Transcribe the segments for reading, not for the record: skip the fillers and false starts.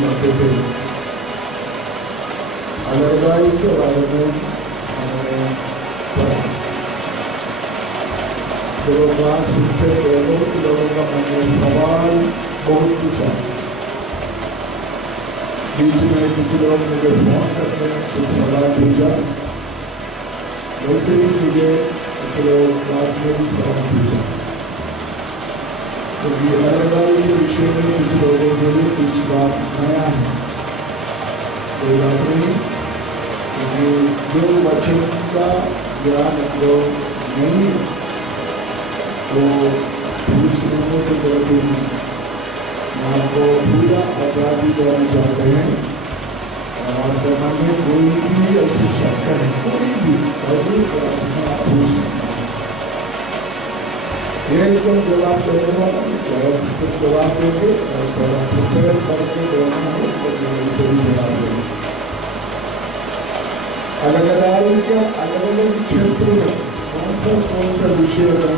करते थे। अलगदाई के बारे में हमने पढ़ा। जब क्लास सुनते थे लोगों का मन में सवाल बहुत पूछा। बीच में कुछ लोग मुझे फोन करके कुछ सवाल पूछा, वैसे ही मुझे कुछ लोग क्लास में भी सवाल पूछा। तो ये अलगदाई के विषय में कुछ लोगों के लिए कुछ बात नया है, कोई बात नहीं, क्योंकि जो वचन का ज्ञान लोग नहीं तो पूछने में तो डरते नहीं। आपको पूरा आज़ादी देना चाहते हैं और आपके मन में कोई भी ऐसी शंका है, कोई भी प्रश्न आप पूछ सकते हैं। एकदम जवाब देने वाला जवाब देंगे और प्रिपेयर करके देना है तो सही जवाब देंगे। अलगदाई के अलग अलग क्षेत्र में कौन सा विषय है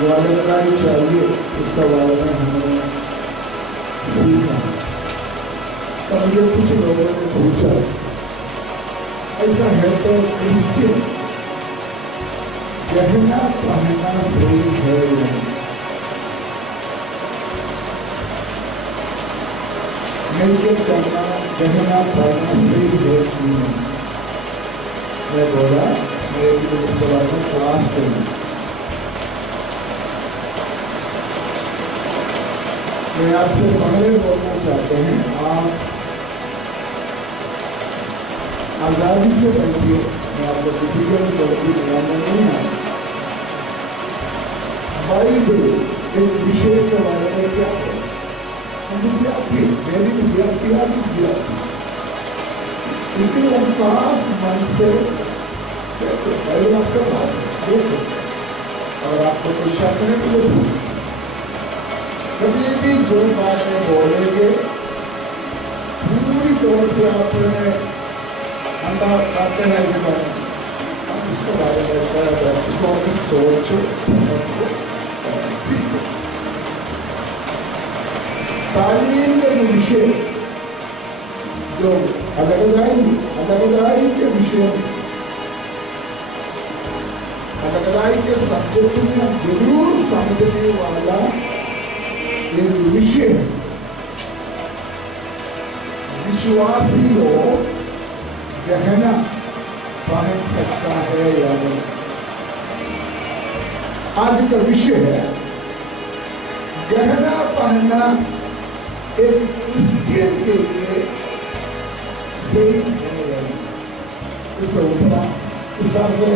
जो अलगदाई चाहिए उसका बारे में हमने सीखा। तो मुझे कुछ लोगों ने पूछा ऐसा है तो क्रिश्चियन गहना पहनना सही है या नहीं? मिलकर करना गहना पहनना सही है कि नहीं? मैं बोला मैं उसके बारे में क्लास करूँ। मैं आपसे पहले बोलना चाहते हैं, आप आजादी से बैठिए, मैं आपको किसी के भी गलती बनाना नहीं है। बाइबल एक विषय के बारे में क्या है? विद्यार्थी, मेरी विद्यार्थी आपकी विद्यार्थी, इसलिए साफ मन से बाइबल आपके पास देखो और आपको कोई शक है तो पूछो। कभी भी जो बातें बोलेंगे पूरी तौर से आपने अंदर आते हैं ऐसे करें, आप इसको बारे में इसको अपनी सोचो सीखो। तालीम के विषय जो अलगदाई के विषय में अलगदाई के सब्जेक्ट में जरूर समझने वाला एक विषय है। विश्वासी लोग गहना पहन सकता है या नहीं? आज का विषय है गहना पहनना एक क्रिश्चियन के लिए सही है या नहीं? इसका ऊपर इस बार से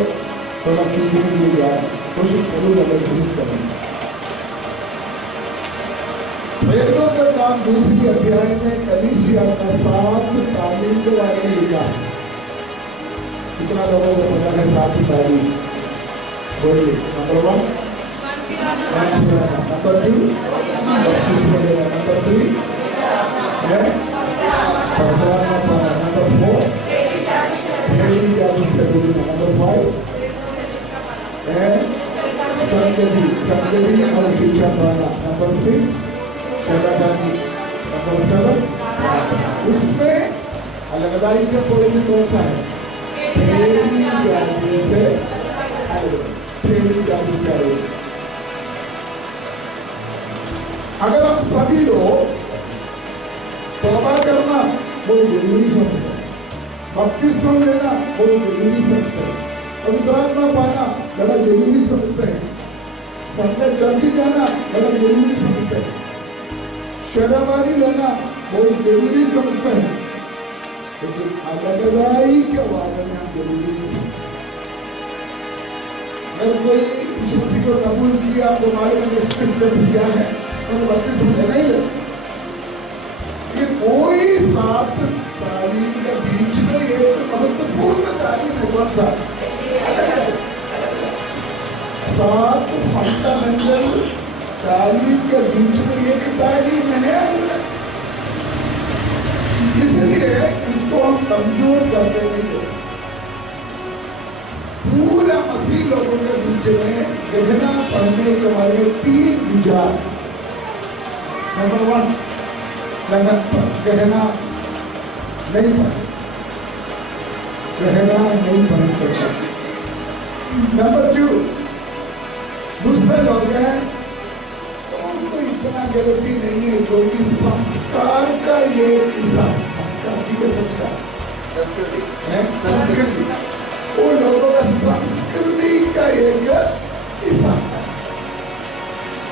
थोड़ा सीखने के लिए कोशिश करूंगा, कोशिश करूंगा। प्रेरितों का काम दूसरी अध्याय में कलीसिया का 7 तालीम के बारे में लिखा है। कितना लोगों को पता है 7 तालीम? बोलिए। नंबर 1 नंबर 2 नंबर 3 है नंबर 4 नंबर 5 है संगति और शिक्षा पाना। नंबर 6 शराबी। नंबर 7 उसमें अलगदाई का पॉइंट कौन सा है? प्रेमी जाति से अलग। अगर हम सभी लोग तौबा करना वो जरूरी समझते हैं, बपतिस्मा लेना वो जरूरी समझते हैं, पवित्र आत्मा पाना बड़ा जरूरी समझते हैं, संडे चर्च जाना बड़ा जरूरी समझते हैं, शराबानी लेना बहुत जरूरी समझते हैं, लेकिन अलगदाई के बारे में हम जरूरी नहीं समझते। अगर कोई यीशु मसीह को कबूल किया तो मालूम है सिस्टम क्या है, तो बपतिस्मा लेना ही लेना। ये कोई 7 तालीम के बीच में एक महत्वपूर्ण तालीम है। कौन सा? 7 फंडामेंटल तालीम के बीच में एक तालीम है, इसलिए इसको हम कमजोर करके नहीं दे सकते। पूरा मसीह लोगों के बीच में गहना पहनने के बारे में 3 विचार। नंबर 1 गहना नहीं पहन सकता। नंबर 2, दूसरे लोग हैं तो उनको इतना गलती नहीं है क्योंकि संस्कार का ये हिस्सा, संस्कार ठीक है, संस्कृति वो लोगों का संस्कृति का एक हिस्सा है।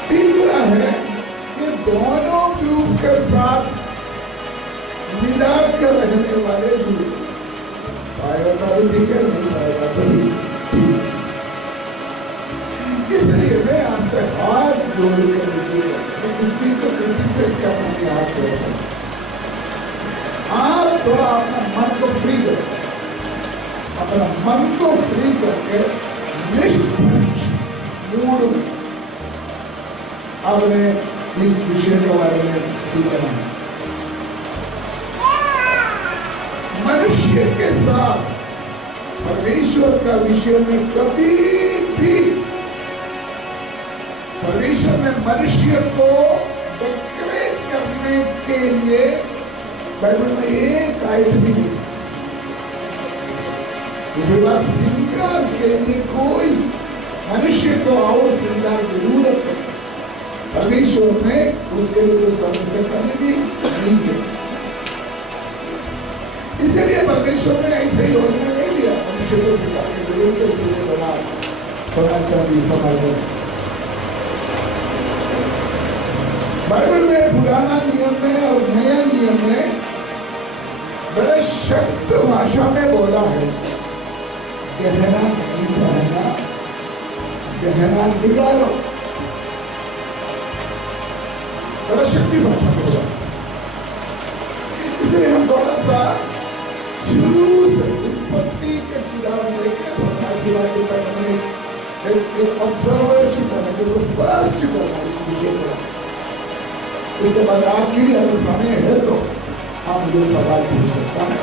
तीसरा है ये दोनों ग्रुप के साथ मिलाकर रहने वाले ग्रुप, पाएगा तो ठीक है, नहीं पाएगा तो ठीक। इसलिए मैं आपसे हाथ जोड़कर किसी को क्रिटिसाइज करना नहीं हाथ जोड़ सकता। आप थोड़ा अपना मन को फ्री करो, अपना मन को फ्री करके मूड में आपने इस विषय के बारे में सीखना है। मनुष्य के साथ परमेश्वर का विषय में कभी भी परमेश्वर ने मनुष्य को डेकोरेट करने के लिए बाइबल में एक आयत भी नहीं। दूसरी बात, श्रृंगार के लिए कोई मनुष्य को और श्रृंगार की जरूरत है, परमेश्वर ने उसके लिए तो समय से करने भी नहीं किया। इसलिए परमेश्वर ने ऐसे ही योजना नहीं दिया मनुष्य को श्रृंगार की जरूरत है, इसलिए बना सोना चांदी इस्तेमाल कर। बाइबल में पुराना नियम में और नया नियम में बड़े शब्द भाषा में बोला है, गहना नहीं पहनना, गहना निकालो, बड़ा शक्ति भाषा में बोला। इसलिए हम थोड़ा सा शुरू से उत्पत्ति के किताब लेकर प्रकाशित तक में एक ऑब्जर्वेशन करना, एक सर्च करना इस विषय पर। उसके बाद आपके लिए अगर समय है तो आप मुझे सवाल पूछ सकता है,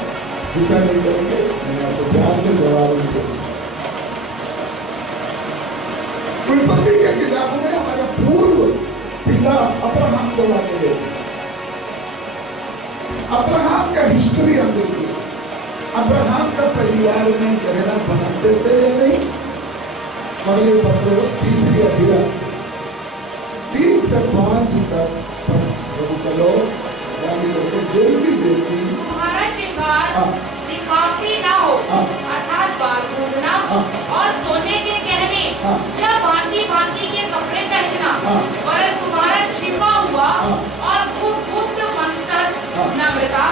गुस्सा नहीं करेंगे, मैं आपको प्यार से जवाब नहीं दे सकता। उत्पत्ति के किताब में हमारा पूर्व पिता अब्राहम को लाने देते, अब्राहम का हिस्ट्री हम देखिए। अब्राहम का परिवार में गहना बनाते थे या नहीं? अगले पत्रोस तीसरी अध्याय 3 से 5 तक प्रभु का लोग जल्दी देती तुम्हारा श्रृंगार दिखावटी ना हो, अर्थात बाल मूंदना और सोने के गहने या भांति भांति के कपड़े पहनना, और तुम्हारा छिपा हुआ और गुप्त मंस्तक नम्रता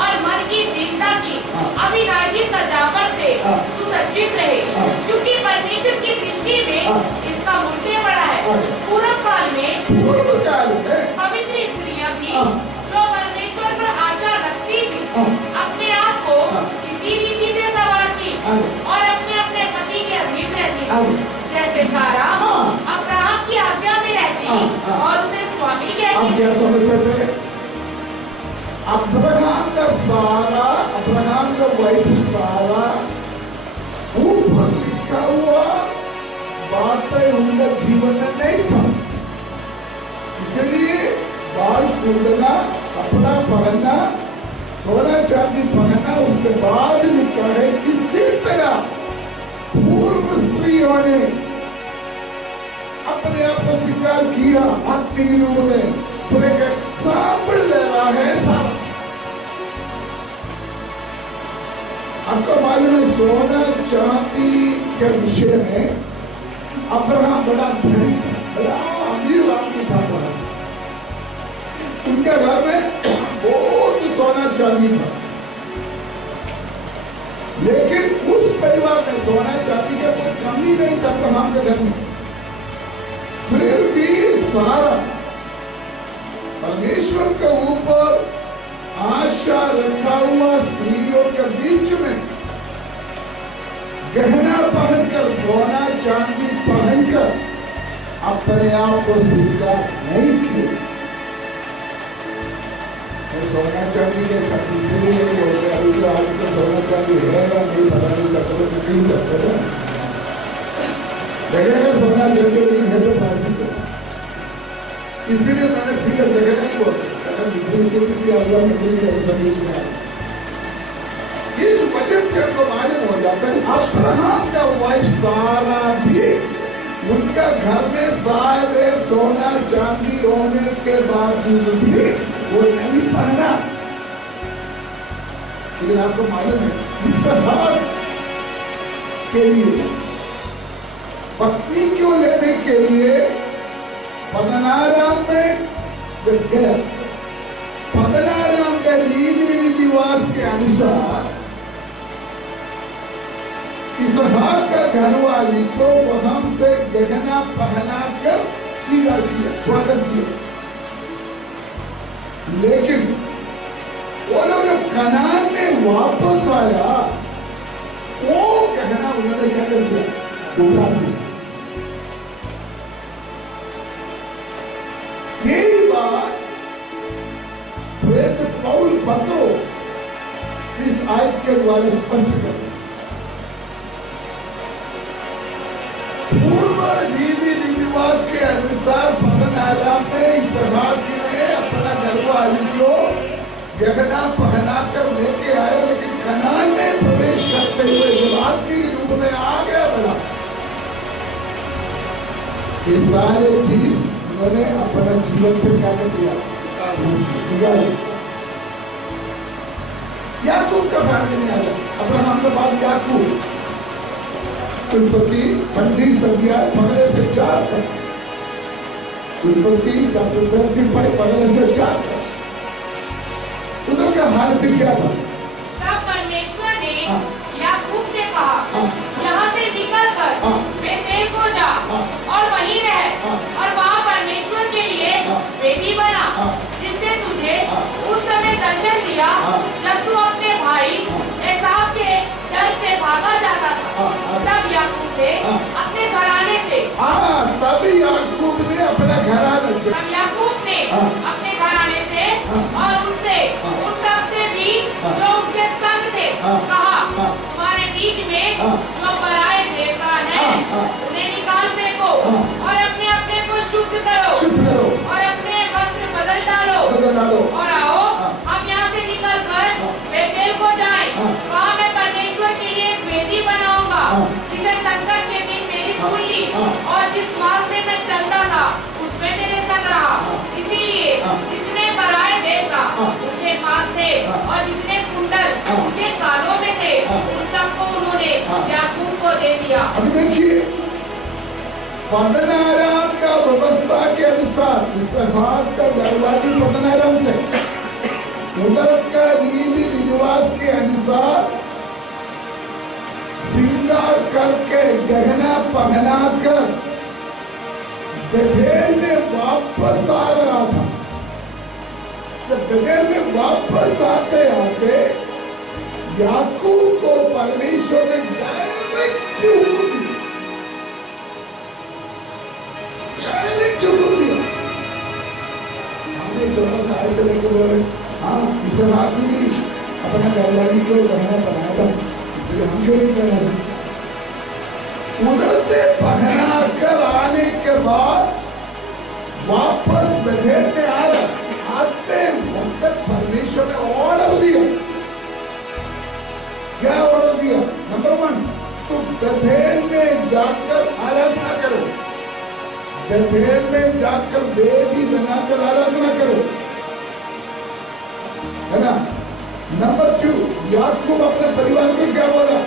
और मन की दीनता की अविनाशी सजावट से सुसज्जित रहे, क्योंकि परमेश्वर की दृष्टि में इसका मूल्य बड़ा है। पूर्व काल में पवित्र स्त्रियां भी जो परमेश्वर पर आशा रखती थी, अपने आप को किसी रीति से संवारती और अपने अपने पति के अधीन रहती, जैसे सारा अब्राहम की आज्ञा में रहती और उसे स्वामी कहती। क्या समझ सकते हैं? अब्राहम का सारा, अब्राहम का वाइफ सारा ऊपर लिखा हुआ बातें उनका जीवन में नहीं था, इसलिए बाल कूदना, कपड़ा पहनना, सोना चांदी पहनना उसके बाद लिखा है। इसी तरह पूर्व स्त्रियों ने अपने आप को स्वीकार किया आत्मिक रूप में, सांभल ले रहा है सारा। आपको मालूम है सोना चांदी के विषय में अब्राहम बड़ा धनी, बड़ा अमीर आदमी था। उनके घर में बहुत सोना चांदी था, लेकिन उस परिवार में सोना चांदी का कोई कमी नहीं था अब्राहम के घर में। फिर भी सारा परमेश्वर के ऊपर आशा रखा हुआ स्त्रियों के बीच में गहना पहनकर, सोना चांदी पहनकर अपने आप को स्वीकार नहीं किया। सोना चांदी के साथ इसीलिए नहीं होते, अभी तो आज का सोना चांदी है या नहीं पता नहीं चलता, तो निकल जाता है। लगेगा सोना चांदी नहीं है तो प्लास्टिक हो, इसीलिए मैंने सीधे गहना नहीं बोलता, इस वचन से हमको मालूम हो जाता है अब्राहम का वाइफ सारा भी उनका घर में सारे सोना चांदी होने के बावजूद भी वो नहीं पहना। लेकिन आपको मालूम है इसहाक के लिए पत्नी क्यों लेने के लिए पद्दनाराम में जब गया, पद्दनाराम के रीति रिवाज के अनुसार इसहाक का घरवाली को वहां से गहना पहना कर स्वीकार किया, स्वागत किया। लेकिन वो लोग जब कनान में वापस आया वो गहना उन्होंने क्या कर दिया, उतार दिया। यही बात प्रेरित पौल पत्रोस इस आयत के द्वारा स्पष्ट कर पूर्व रीति रिवाज के अनुसार पद्दनाराम ने इसहाक ने अपना घरवाली को गहना पहना कर लेके आए। लेकिन कनान में प्रवेश करते हुए जब आदमी के रूप में आ गया बड़ा, ये सारे चीज उन्होंने अपना जीवन से क्या कर दिया, निकाल। याकूब का फैमिली में आया, अब्राहम के बाद याकूब, उत्पत्ति 20 अध्याय पहले से 4 तक, उत्पत्ति चैप्टर 35 पहले से 4 तक। उधर का हाल क्या था? तब परमेश्वर ने याकूब से कहा, यहाँ से निकलकर बेतेल को जा और वहीं रह और वहाँ परमेश्वर के लिए वेदी बना, जिसने तुझे उस समय दर्शन दिया जब तू अपने भाई एसाव के डर से भागा जाता था। तब याकूब ने अपने घराने से तभी याकूब ने अपने घराने से और उनसे उन सब से भी जो उसके संग थे कहा, तुम्हारे बीच में जो पराए देवता हैं उन्हें निकाल फेंको और अपने अपने को शुद्ध करो और अपने वस्त्र बदल डालो और आओ हम यहाँ से निकलकर बेतेल को जाएं। वहाँ मैं परमेश्वर के लिए एक वेदी बनाऊंगा जिसे संकट के दिन मेरी सुन ली और जिस मार्ग में मैं चलता था उसमें मेरे संग रहा। इसीलिए जितने पराए देवता उनके पास थे और जितने कुंडल उनके कानों में थे उन सबको उन्होंने याकूब को दे दिया। अभी देखिए पद्दनाराम का व्यवस्था के अनुसार इसहाक का घरवाली पद्दनाराम से, उधर का रीति रिवाज के अनुसार श्रृंगार करके गहना पहना कर बेतेल में वापस आ रहा था। जब बेतेल में वापस आते आते याकूब को परमेश्वर ने डायरेक्ट हुक्म दिया। हमने छोटा सा आयत लेके बोले, हाँ इसहाक भी अपना घरवाली को गहना पहनाया था, इसलिए हम क्यों नहीं पहना सकते। उधर से पहना कर आने के बाद वापस बेतेल में आते वक्त परमेश्वर ने ऑर्डर दिया। क्या ऑर्डर दिया? नंबर 1, तुम बेतेल में जाकर आराधना करो, बेतेल में जाकर वेदी बनाकर आराधना करो, है ना। नंबर 2, याकूब अपने परिवार को क्या बोला?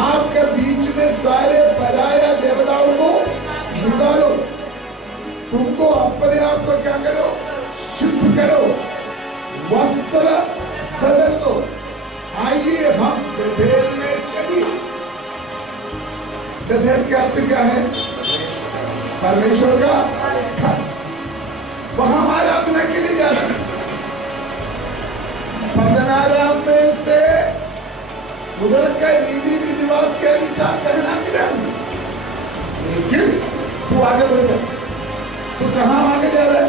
आपके बीच में सारे पराया देवताओं को निकालो, तुमको अपने आप को क्या करो, शुद्ध करो, वस्त्र बदल दो, आइए हम बेतेल में चलिए। बेतेल का अर्थ क्या है? परमेश्वर का घर। वहां आराधना के लिए जाना। पद्दनाराम में से उधर का रीति रिवाज के अनुसार कहना मिला, लेकिन तू आगे बढ़ जा। तू कहां आगे जा रहा है?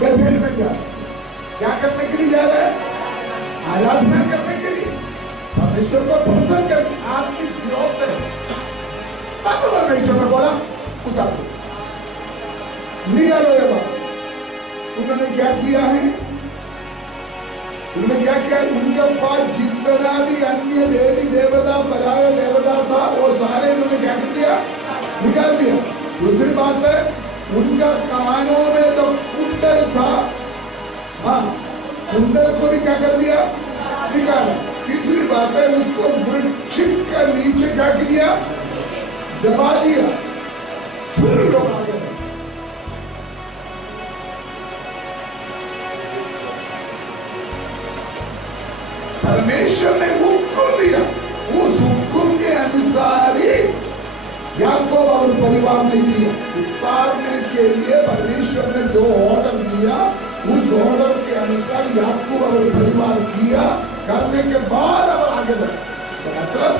बेतेल में जा। क्या करने के लिए जा रहा है? आराधना करने के लिए, परमेश्वर को प्रसन्न कर। आपकी विरोध है, तब परमेश्वर ने बोला उतार दो, निकालो ये बात। उन्होंने क्या किया है? उन्होंने क्या किया? उनके पास जितना भी अन्य देवी देवता पराय देवता था वो सारे उन्होंने क्या कर दिया? निकाल दिया। दूसरी बात है, उनका कानों में जो कुंडल था, हाँ, कुंडल को भी क्या कर दिया? निकाला। तीसरी बात है, उसको वृक्ष के नीचे क्या किया? दबा दिया। फिर लोग आगे बढ़े। परमेश्वर ने हुक्म दिया, उस हुक्म के अनुसार ही याकूब और परिवार ने किया। उतारने के लिए परमेश्वर ने जो ऑर्डर दिया, उस ऑर्डर के अनुसार याकूब और परिवार किया। करने के बाद अब आगे बढ़े। इसका मतलब,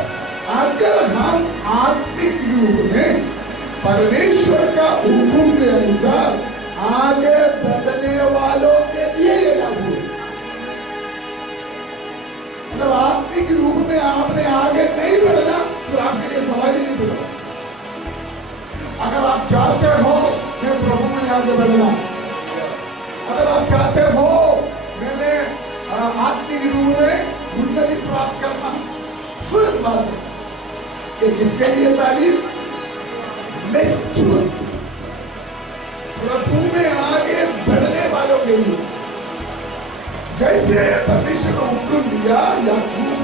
अगर हम आत्मिक रूप में परमेश्वर का हुक्म के अनुसार आगे बढ़ने वालों के लिए ये लागू है। मतलब आत्मिक रूप में आपने आगे नहीं बढ़ना तो आपके लिए सवाल ही नहीं बढ़ा। अगर आप चाहते हो मैं प्रभु में आगे बढ़ना, अगर आप चाहते हो मैंने आत्मिक रूप में उन्नति प्राप्त करना, फिर बात है कि किसके लिए तालीम? मैच्योर, प्रभु में आगे बढ़ने वालों के लिए। जैसे परमेश्वर ने हुक्म दिया, याकूब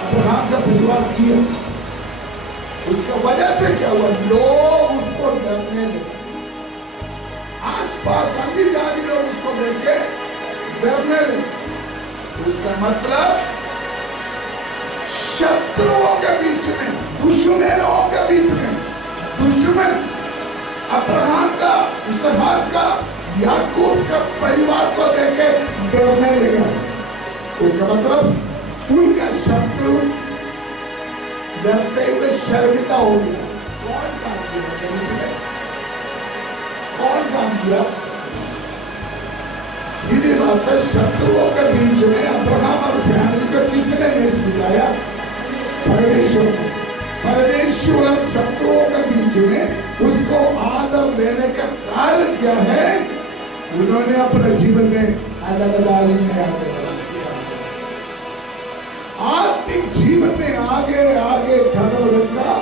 अब्राहम का परिवार किया, उसका वजह से क्या हुआ? लोग उसको डरने लगे। आसपास अन्य जाति लोग उसको देख के डरने लगे। उसका मतलब शत्रुओं के बीच में, दुश्मनों के बीच में, दुश्मन अब्राहम का, इसहाक का, याकूब का परिवार को देखे डरने लगा। उसका मतलब उनका शत्रु डरते हुए शर्मिंदा हो गया। कौन काम किया? कौन काम किया? सीधी बात है, शत्रुओं के बीच में अब्राहम और फैमिली को किसने नेश दिलाया? परमेश्वर ने। परमेश्वर शत्रुओं के बीच में उसको आदर देने का कारण क्या है? उन्होंने अपने जीवन में अलगदारी में आगे बढ़ा। आत्मिक जीवन में आगे आगे कदम रखा।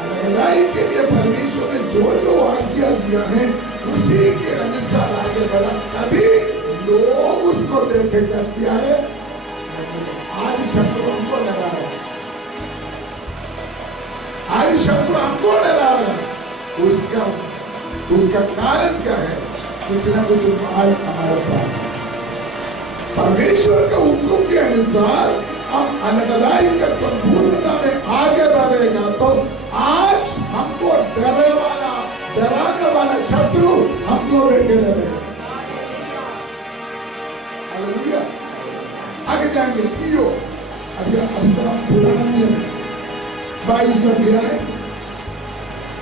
अलगदारी के लिए परमेश्वर ने जो जो आज्ञा दिया है उसी के अनुसार आगे बढ़ा। तभी लोग उसको देखे क्या है? आज शत्रु हमको डरा रहा है, आज शत्रु हमको डरा रहा है। उसका कारण क्या है? कुछ ना कुछ आज हमारे पास है। परमेश्वर के हुक्म के अनुसार हम अलगदाई के संपूर्णता में आगे बढ़ेगा तो आज हमको डराने वाला शत्रु हमको लेके डरेगा। हालेलुया। आगे जाएंगे। इयो अभी पुराना नियम 22 अध्याय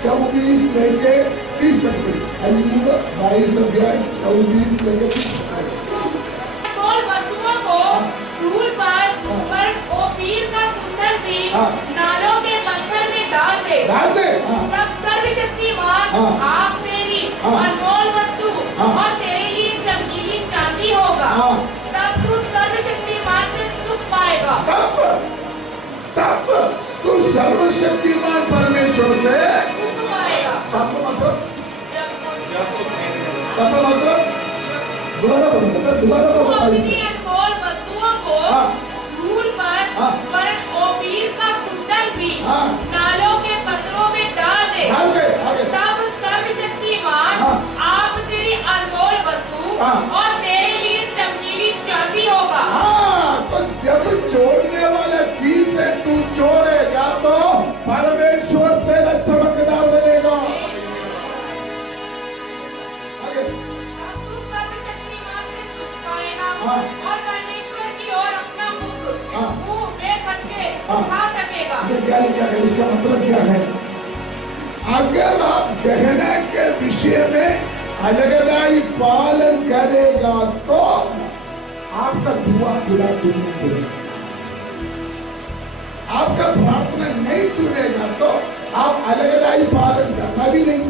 24 लेके 30 तक पढ़ी। अय्यूब 22 अध्याय 24 लेके 30 तक। वस्तुओं को धूल पर ओपीर का कुंडल भी नालों के पत्थर में डाल दे। तब सर्वशक्तिमान आप तेरी अनमोल वस्तु और तेरे लिए चमकीली चांदी होगा। तब तू सर्वशक्तिमान से सुख पाएगा। तब तू सर्वशक्तिमान परमेश्वर से सुख पाएगा। तब मतलब दोबारा अपनी अनमोल वस्तुओं को धूल पर ओपीर का कुंडल भी नालों के पत्थरों में डाल दे। तब सर्वशक्तिमान आप तेरी अनमोल वस्तु और तेरे लिए चमकीली चांदी होगा। तो जब जोड़ने वाला चीज से तू जोड़ेगा तो परमेश्वर तेरा चमकदार बनेगा। और परमेश्वर की ओर अपना मुंह बेखटके उठा सकेगा। क्या लिखा है? उसका मतलब क्या है? अगर आप गहने के विषय में अलगदाई पालन करेगा तो आपका दुआ खुदा सुनने देगा। आपका प्रार्थना नहीं सुनेगा तो आप अलगदाई पालन करना भी नहीं,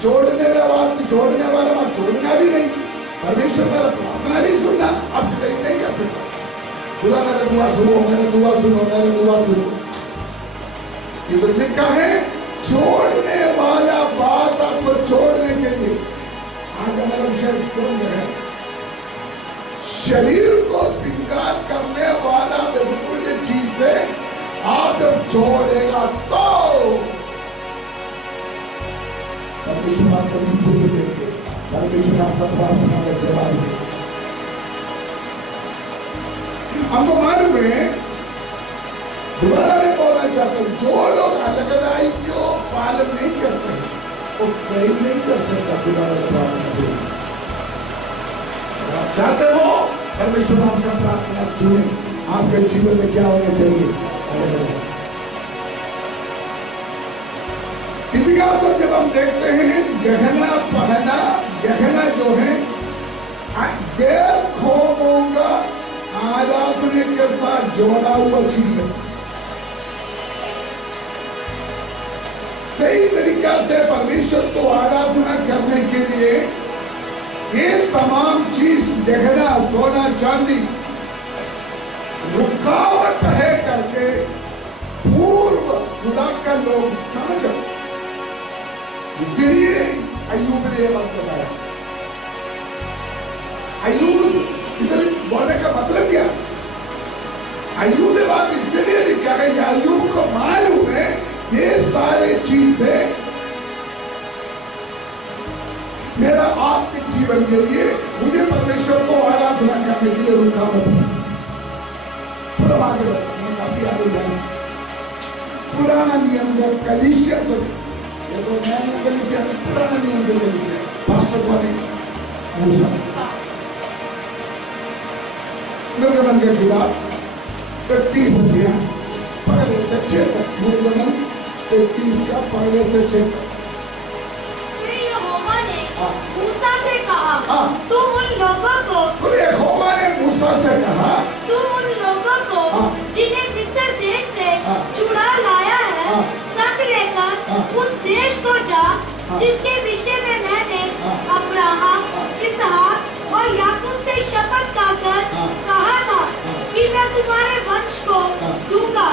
जोड़ने वाला जोड़ना भी नहीं। परमेश्वर मेरा प्रार्थना नहीं सुनना, अब नहीं कर सकता। खुदा मेरा दुआ सुनो, मेरा दुआ सुनो, मेरा दुआ सुनो। इधर लिखा है छोड़ने वाला बात आपको छोड़ने के लिए। आज हमारा विषय समझ है, शरीर को श्रृंगार करने वाला बहुमूल्य चीज से आप जब छोड़ेगा तो परमेश्वर आपको नीचे देंगे, परमेश्वर आपका प्रार्थना का जवाब देंगे। हमको मालूम है, दोबारा मैं बोलना चाहता हूं, जो लोग अलगदाई को पालन नहीं करते वो कहीं नहीं कर सकता दोबारा प्रार्थना से। आप चाहते हो परमेश्वर आपका प्रार्थना सुने, आपके जीवन में क्या होना चाहिए? इतिहास जब हम देखते हैं, गहना पहना, गहना जो है गैर खोमों का आराधना के साथ जोड़ा हुआ चीज है। सही तरीका से परमेश्वर को आराधना करने के लिए ये तमाम चीज, गहना, सोना, चांदी रुकावट है करके पूर्व खुदा का लोग समझ। इसलिए अय्यूब ने यह बात बताया। अय्यूब इधर बोलने का मतलब क्या? अय्यूब ने बात इसलिए लिखा है, अय्यूब को मालूम है ये सारे चीजें मेरा आत्मिक जीवन के लिए, मुझे परमेश्वर को आराधना करने के लिए रुकावट है। थोड़ा आगे बढ़े, काफी आगे जाना। पुराना नियम का कलीसिया तो ये तो नया नियम कलीसिया, पुराना नियम का कलीसिया पास्टर बने मूसा। निर्गमन का किताब 33 अध्याय पहले से 6 तक, निर्गमन 33 का पहले से 6 तक। मूसा से कहा, तुम उन लोगों को, यहोवा ने मूसा से कहा, तुम उन लोगों को जिन्हें मिस्र देश से छुड़ा लाया है, संग लेकर उस देश को जा जिसके विषय में मैंने अब्राहम, इसहाक और याकूब से शपथ खाकर कहा था कि मैं तुम्हारे वंश को दूंगा,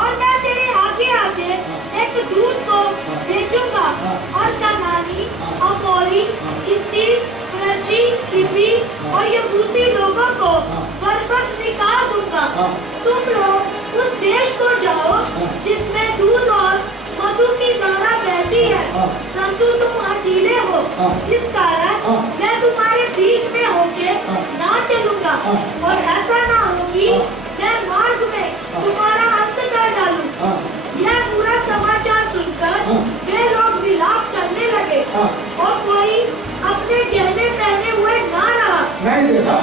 और मैं तेरे आगे आगे एक दूत को भेजूंगा और कनानी, अमोरी, हित्ती, परिज्जी, हिब्बी और यबूसी लोगों को वापस निकाल दूंगा। तुम लोग उस देश को जाओ जिसमें दूध और मधु की धारा बहती है, परंतु तुम अकेले हो, इस कारण मैं तुम्हारे बीच में होके ना चलूंगा, और ऐसा ना हो कि मैं मार्ग में तुम्हारा अंत कर डालूं। यह पूरा समाचार सुनकर वे लोग विलाप करने लगे, और कोई अपने गहने पहने हुए ना रहा। नहीं देखा,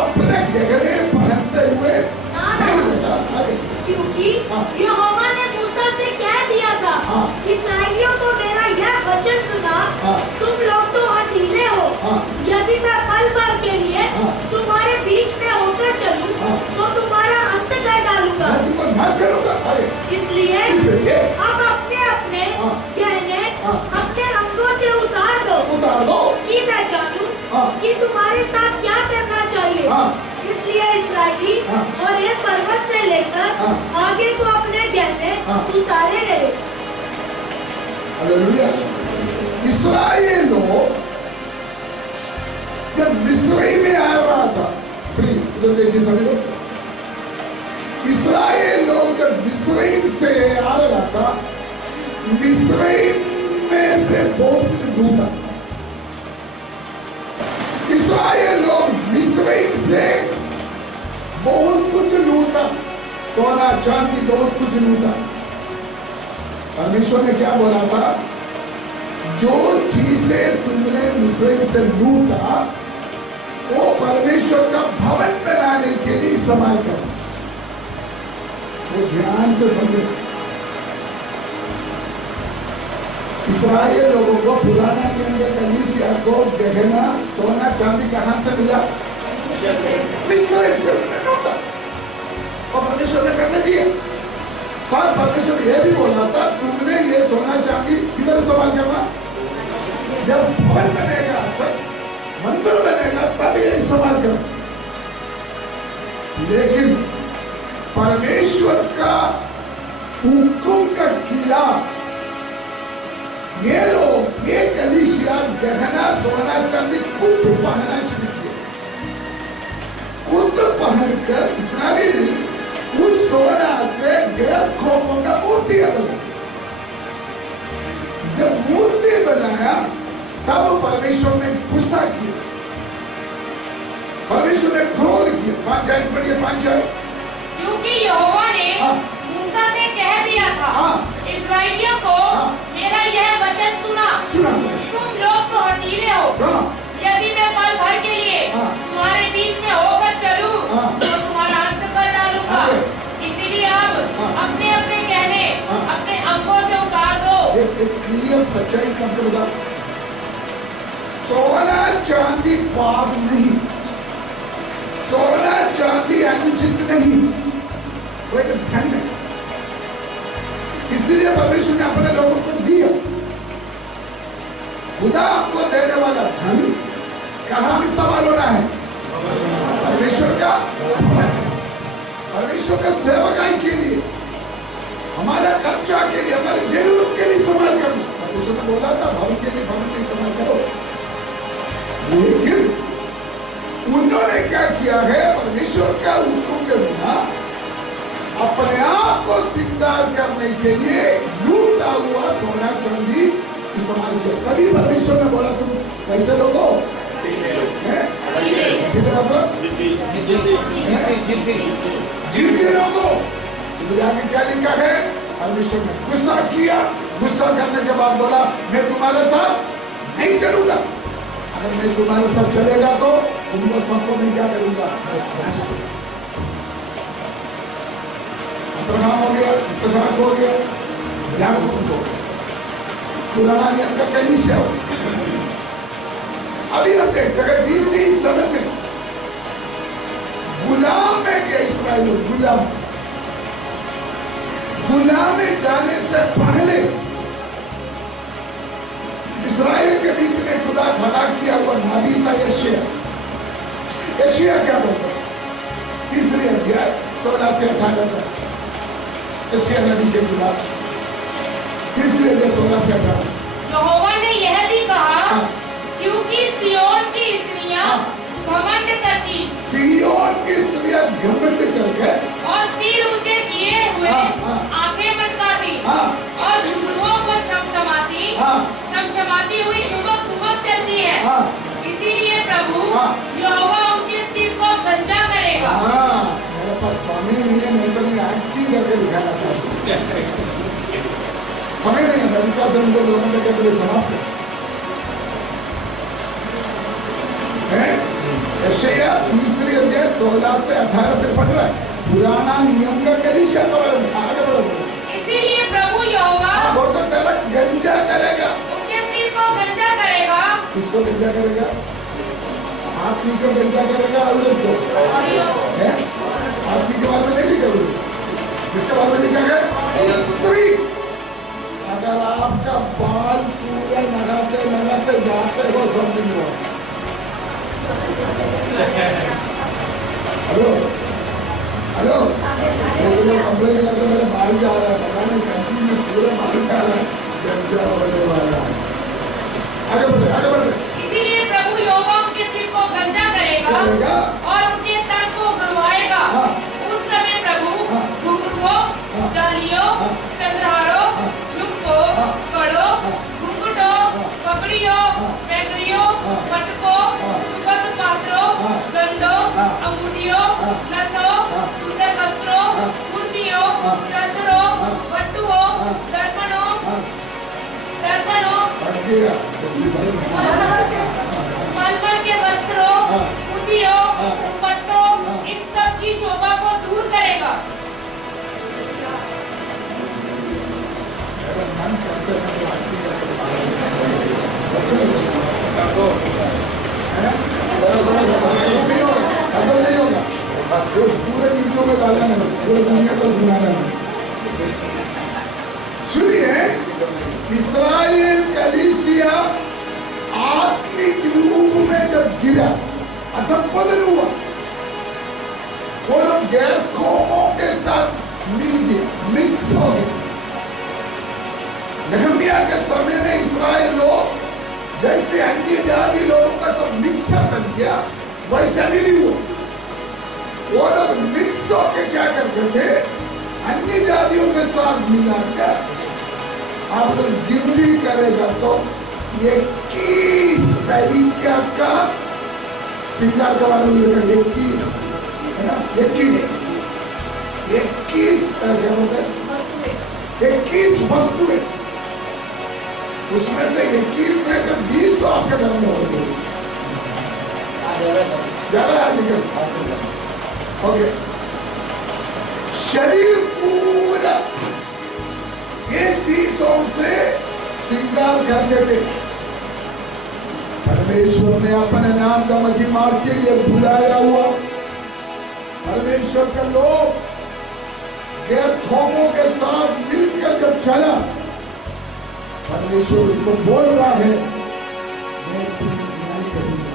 अपने गहने पहनते हुए ना रहा, क्योंकि यहोवा ने मूसा से कह दिया था, इस्राएलियों को मेरा यह वचन सुना, तुम लोग तो अकेले हो, यदि मैं पल भर के लिए तुम्हारे बीच में होकर चलूं तो तुम्हारा अंत कर डालूंगा। इसलिए अब अपने अपने गहने अपने अंगों से उतार दो कि मैं जानूं कि तुम्हारे साथ क्या करना चाहिए। इसलिए इस्राएली और एक पर्वत से लेकर आगे को अपने गहने उतारे गए। हालेलुया। इस्राएल लोग जब मिस्र में आ रहा था, प्लीज इधर देखिए सभी लोग, इस्राएल लोग जब मिस्रईम से आ रहा था, मिस्रईम में से बहुत कुछ ढूंढा। इस्राएल लोग मिस्रईम से बहुत कुछ लूटा, सोना चांदी बहुत कुछ लूटा। परमेश्वर ने क्या बोला था? जो चीजें तुमने मिस्रईम से लूटा वो परमेश्वर का भवन बनाने के लिए इस्तेमाल करो। वो ध्यान से समझो। इस्राएल लोगों को पुराना नियम के कलीसिया को गहना सोना चांदी कहां से मिला? मिस्रईम से लूटा, और परमेश्वर ने करने दिया। साथ परमेश्वर यह भी बोला था, तुमने ये सोना चांदी किधर इस्तेमाल करना? जब भवन बनेगा, जब मंदिर बनेगा, इस्तेमाल करें, लेकिन परमेश्वर का हुक्म का खिलाफ ये लोग, ये कलीसिया गहना सोना चांदी खुद पहनना शुरू किया। खुद पहनकर इतना भी नहीं, उस सोना से गैर खोपों का मूर्ति बना। जब मूर्ति बनाया तब परमेश्वर ने गुस्सा किया, परमेश्वर ने क्रोध किया। 5 आयत पढ़िए, 5 आयत। क्योंकि यहोवा ने मूसा से कह दिया था, इस्राएलियों को मेरा यह वचन सुना, तुम लोग तो हठीले हो। यदि मैं पल भर के लिए तुम्हारे बीच में होकर चलूं तो तुम्हारा अंत कर डालूंगा। इसीलिए अब अपने अपने कहने अपने अंगों से उतार दो। एक क्लियर सच्चाई का बता, सोना चांदी पाप नहीं, सोना चांदी अनुचित नहीं, वो एक धन है। इसलिए परमेश्वर ने अपने लोगों को दिया। खुदा आपको देने वाला धन कहाँ इस्तेमाल होना है? परमेश्वर का, परमेश्वर का सेवकाई के लिए, हमारा खर्चा के लिए, हमारे जरूरत के लिए इस्तेमाल करना। परमेश्वर ने बोला था भवन के लिए भवन में इस्तेमाल करो, लेकिन उन्होंने क्या किया है? परमेश्वर का हुक्म के बिना अपने आप को श्रृंगार करने के लिए लूटा हुआ सोना चांदी इस्तेमाल किया। तभी परमेश्वर ने बोला तुम कैसे लोगो? जिद्दी लोगों। आगे क्या लिखा है? परमेश्वर ने गुस्सा किया, गुस्सा करने के बाद बोला मैं तुम्हारे साथ नहीं चलूंगा। अगर मैं तुम्हारे साथ चलेगा तो तुमको सबको मैं क्या करूंगा? अब्राहम हो गया, इसहाक हो गया, याकूब हो गया, पुराना नियम का कलीसिया हो। अभी हम देखते हैं BC 7 में गुलाम में गया इस्राएल, गुलाम में जाने से पहले इस्राएल के बीच में खुदा खड़ा किया हुआ नबी था यशायाह। यशायाह क्या बोलता है? 3 अध्याय 16 से 18 तक यशायाह नबी के खिलाफ 3 अध्याय 16 से 18। यहोवा ने यह भी कहा, क्योंकि सिय्योन की स्त्रियां घमंड करती, सिय्योन की स्त्रियां घमंड करके और सिर ऊंचे किए हुए आंखें मटकाती और घुंघरुओं को छमछमाती हुई ठुमक चलती है। इसीलिए प्रभु यहोवा उनके सिर को गंजा करेगा। मेरे पास समय नहीं है, मैं तो मैं एक्टिंग करके दिखाना चाहता हूँ। समय नहीं है, मैं उनका समझो लोगों से कहते समाप्त है। यशायाह 3 अध्याय 16 से 18 तक पढ़ रहा है। पुराना नियम का कलीसिया का आगे बढ़ो। इसीलिए प्रभु यहोवा गंजा करेगा, उनके सिर को गंजा करेगा। किसको गंजा करेगा? आदमी को गंजा करेगा, औरत को है? आदमी के बारे में नहीं लिखा हुआ, किसके बारे में लिखा है? स्त्री। अगर आपका बाल पूरा लगाते जाते हो सब दिन हो। हेलो हेलो, कंप्लेन करते मेरे बाल जा रहा है, पता नहीं कंपनी में पूरा बाल जा रहा है, गंजा होने वाला है। आगे बढ़े, आगे बढ़े। इसीलिए प्रभु यहोवा उनके सिर को गंजा करेगा और उनके तन को गुरवाएगा। उस समय प्रभु घुंघरुओं, जालियों, चंद्रहारों, झुमकों, कड़ों, घुंघटों, पगड़ियों, पैगड़ियों, मटकों, सुगंध पात्रों, गंडों, अंगूठियों, नथों, सुंदर वस्त्रों, कुर्तियों, चद्दरों, वटुओं, दर्पणों, मलमल के वस्त्रों, कुर्तियों, दुपट्टों, इन सब की शोभा को दूर करेगा। नहीं होगा, पूरे यूट्यूब में डालना है, पूरे दुनिया को सुनाना है। सुनिए, इस्राएल कलीसिया आत्मिक रूप में जब गिरा, अधपतन हुआ, वो लोग गैर कौमों के साथ मिल गए, मिक्स हो गए। नहम्याह के समय में इस्राएल लोग जैसे अन्य जाति लोगों का सब मिक्सर बन गया, वैसे अभी भी हुआ। वो लोग मिक्स होकर क्या करते थे, अन्य जातियों के साथ मिलाकर, आप लोग गिनती करेगा तो 21 तरीका का श्रृंगार का बारे में लिखा, 21 है ना, 21 वस्तुएं, उसमें से 21 है तो 20 तो आपके घर में होंगे, ज्यादा आजकल। ओके, शरीर पूरा ये चीजों से श्रृंगार करते थे। परमेश्वर ने अपने नाम का महिमा के लिए बुलाया हुआ परमेश्वर का लोग गैर कौमों के साथ मिलकर जब चला, परमेश्वर उसको बोल रहा है, मैं तुम्हें न्याय करूंगा।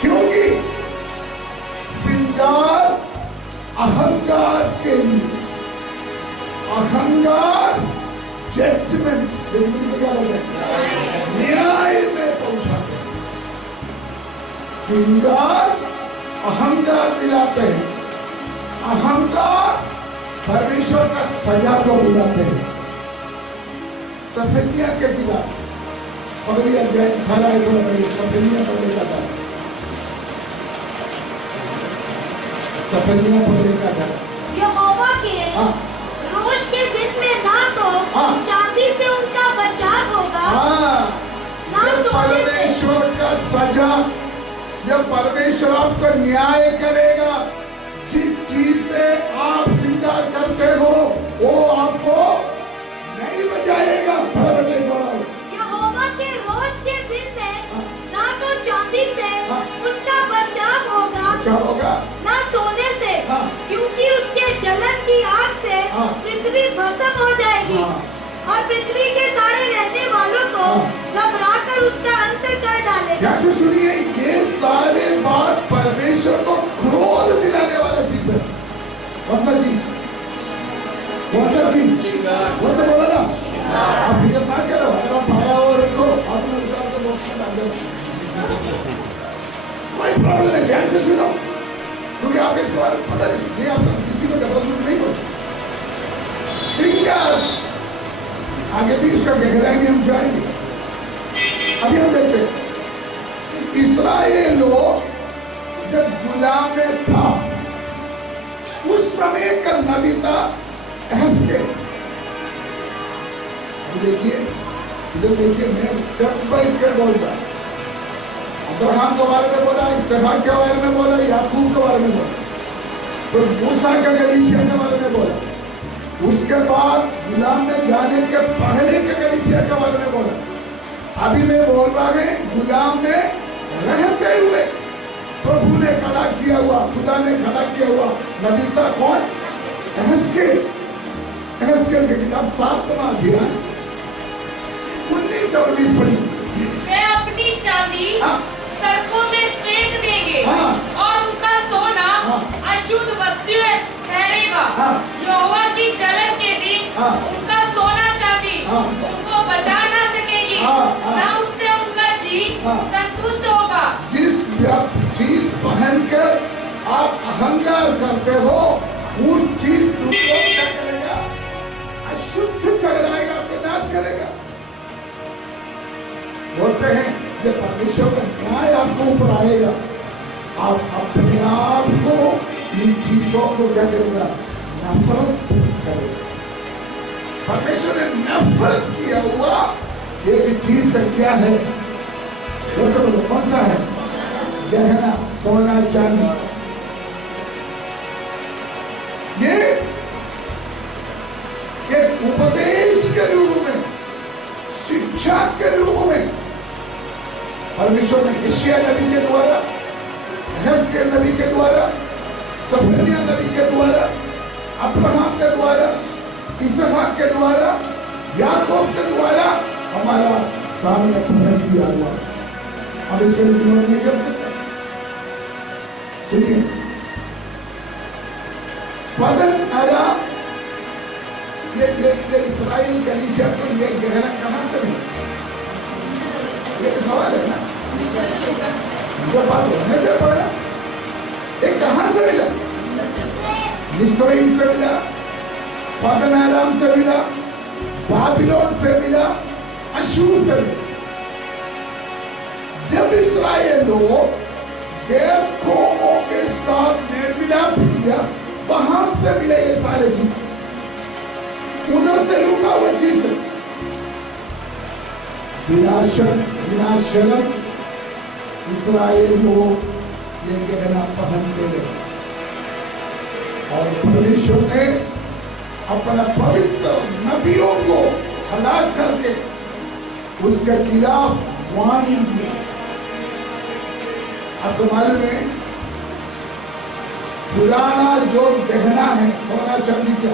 क्योंकि श्रृंगार अहंकार के लिए, अहंकार जजमेंट, क्या बोलते हैं, न्याय में पहुंचाते हैं। श्रृंगार अहंकार दिलाते हैं, अहंकार परमेश्वर का सजा को बुलाते हैं। सफेदिया के खिलाफ पगड़ी अध्याय 18 सफेदिया पगड़ी का था, सफेदिया पगड़ी का था। यहोवा के रोष के दिन में ना तो चांदी से उनका बचाव होगा, ना सोने से। परमेश्वर का सजा, जब परमेश्वर आपका न्याय करेगा, जिस चीज से आप श्रृंगार करते हो वो आपको नहीं बचाएगा। यहोवा के रोष के दिन में ना तो चांदी से उनका बचाव होगा, ना सोने से, क्योंकि उसके जलन की आग से पृथ्वी भस्म हो जाएगी और पृथ्वी के सारे रहने वालों को घबराकर उसका अंत कर डालेगा। कैसे सुनिए, ये सारे बात परमेश्वर को क्रोध दिलाने वाला चीज है। कौन सा चीज? कौन सा चीज? कौन सा बोला ना? आप फिक्र ना करो, अगर आप पाया और रखो, आपने उतार तो बॉक्स में डाल दो, कोई प्रॉब्लम नहीं। ध्यान से सुनो, क्योंकि आप इसके बारे में पता नहीं, आप किसी को जबरदस्ती नहीं बोलते। श्रृंगार आगे भी इसका गहराई में हम जाएंगे। अभी हम देखते हैं इस्राएल लोग जब गुलाम में था, उस समय का नबी था एहस्केल। देखिए इधर देखिए, मैं स्टेप बाय स्टेप बोल रहा हूं। अब्राहम के बारे में बोला, इसहाक के बारे में बोला, याकूब के बारे में बोला, तो मूसा के कलीसिया के बारे में बोला, उसके बाद गुलाम में जाने के पहले के कलीसिया के बारे में बोला। अभी मैं बोल रहा है गुलाम में रहते हुए प्रभु ने खड़ा किया हुआ, खुदा ने खड़ा किया हुआ नबी था कौन? एहस्केल। एहस्केल की किताब 7वां अध्याय 19 और 20 पढ़ी। वे अपनी चांदी सड़कों में फेंक देंगे और उनका सोना अशुद्ध वस्तु ठहरेगा। यहोवा की जलन के दिन उनका सोना चांदी उनको बचा ना सकेगी, ना उससे उनका जी संतुष्ट होगा। जिस चीज पहनकर आप अहंकार करते हो, उस चीज तुमको क्या करेगा? अशुद्ध ठहराएगा, आपको नाश करेगा। बोलते हैं जब परमेश्वर का न्याय आपको ऊपर आएगा, आप अपने आप को इन चीजों को क्या करेगा? नफरत करेगा। परमेश्वर ने नफरत किया हुआ एक चीज से क्या है? बोलो कौन सा है? गहना, सोना, चांदी। ये एक उपदेश के रूप में, शिक्षा के रूप में परमेश्वर ने यशायाह नबी के द्वारा, एहस्केल नबी के द्वारा, सफन्याह नबी के द्वारा, अब्राहम के द्वारा, इसहाक के द्वारा, याकूब के द्वारा हमारा सामने प्रकट किया हुआ। अब इसको इग्नोर नहीं कर सकते। सुनिए, पदन अराम, ये इस्राएल कलीसिया को ये गहना कहां से मिला? ये सवाल है ना, उनके पास होने से पहले ये कहां से मिला? मिस्रईम से मिला, पदन अराम से मिला, बाबिलोन से मिला, अशूर से मिला। जब इस्राएल लोग गैर कौमों के साथ में मिलाप किया, वहां से मिले ये सारे चीज, उधर से लूटा हुआ चीज है। बिना शर्म इस्राएल लोग ये गहना पहनते रहे और परमेश्वर ने अपना पवित्र नबियों को खड़ा करके उसके खिलाफ वार्निंग दिया। आपको मालूम है, पुराना जो गहना है सोना चांदी का,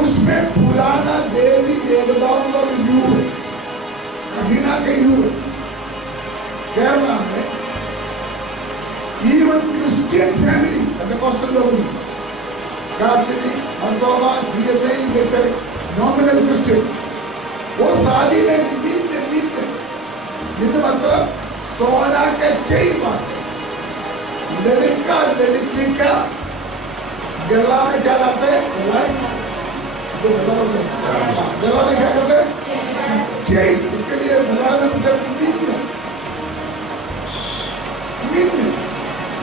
उसमें पुराना देवी देवताओं का रिव्यू है, कहीं ना कहीं है। क्या नाम है? इवन क्रिश्चियन फैमिली पेंटेकोस्टल लोग नहीं, कैथोलिक, ऑर्थोडॉक्स, ये नहीं, जैसे नॉमिनल क्रिश्चियन, वो शादी में निम्न मतलब सोना के चेन बांधते, लड़का लड़की का गला में क्या लाते हैं? गला में क्या करते हैं? चेन। इसके लिए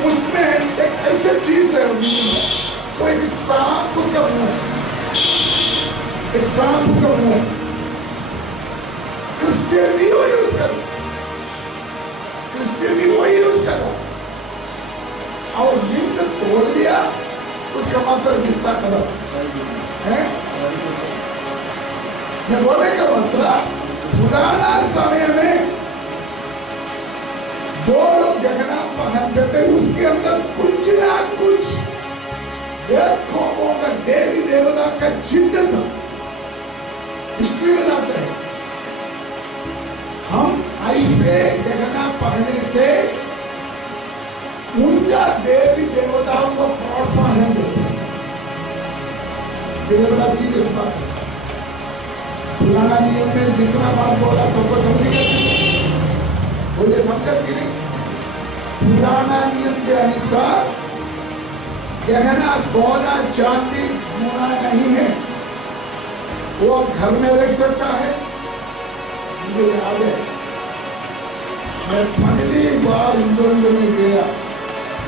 उसमें एक ऐसी चीज है, तो एक सांप का मुंह है, एक सांप का मुंह है। क्रिश्चियन भी वो यूज कर, क्रिश्चियन भी वो यूज कर, और निम्न तोड़ दिया, उसका मात्र विस्तार करो है। मैं बोलने का मतलब, पुराना समय में जो लोग गहना पहनते थे उसके अंदर कुछ ना कुछ कौमों का देवी देवता का चिन्ह था। हिस्ट्री में जाते हैं हम, ऐसे गहना पहनने से उनका देवी देवताओं को प्रोत्साहन देते हैं। बड़ा सीरियस बात है। पुराना नियम में जितना बात बोला सबको समझेगा, बोले समझा कि नहीं? पुराना नियम के अनुसार गहना सोना चांदी गुना नहीं है, वो घर में रख सकता है। मुझे याद है, मैं पहली बार इंग्लैंड में गया,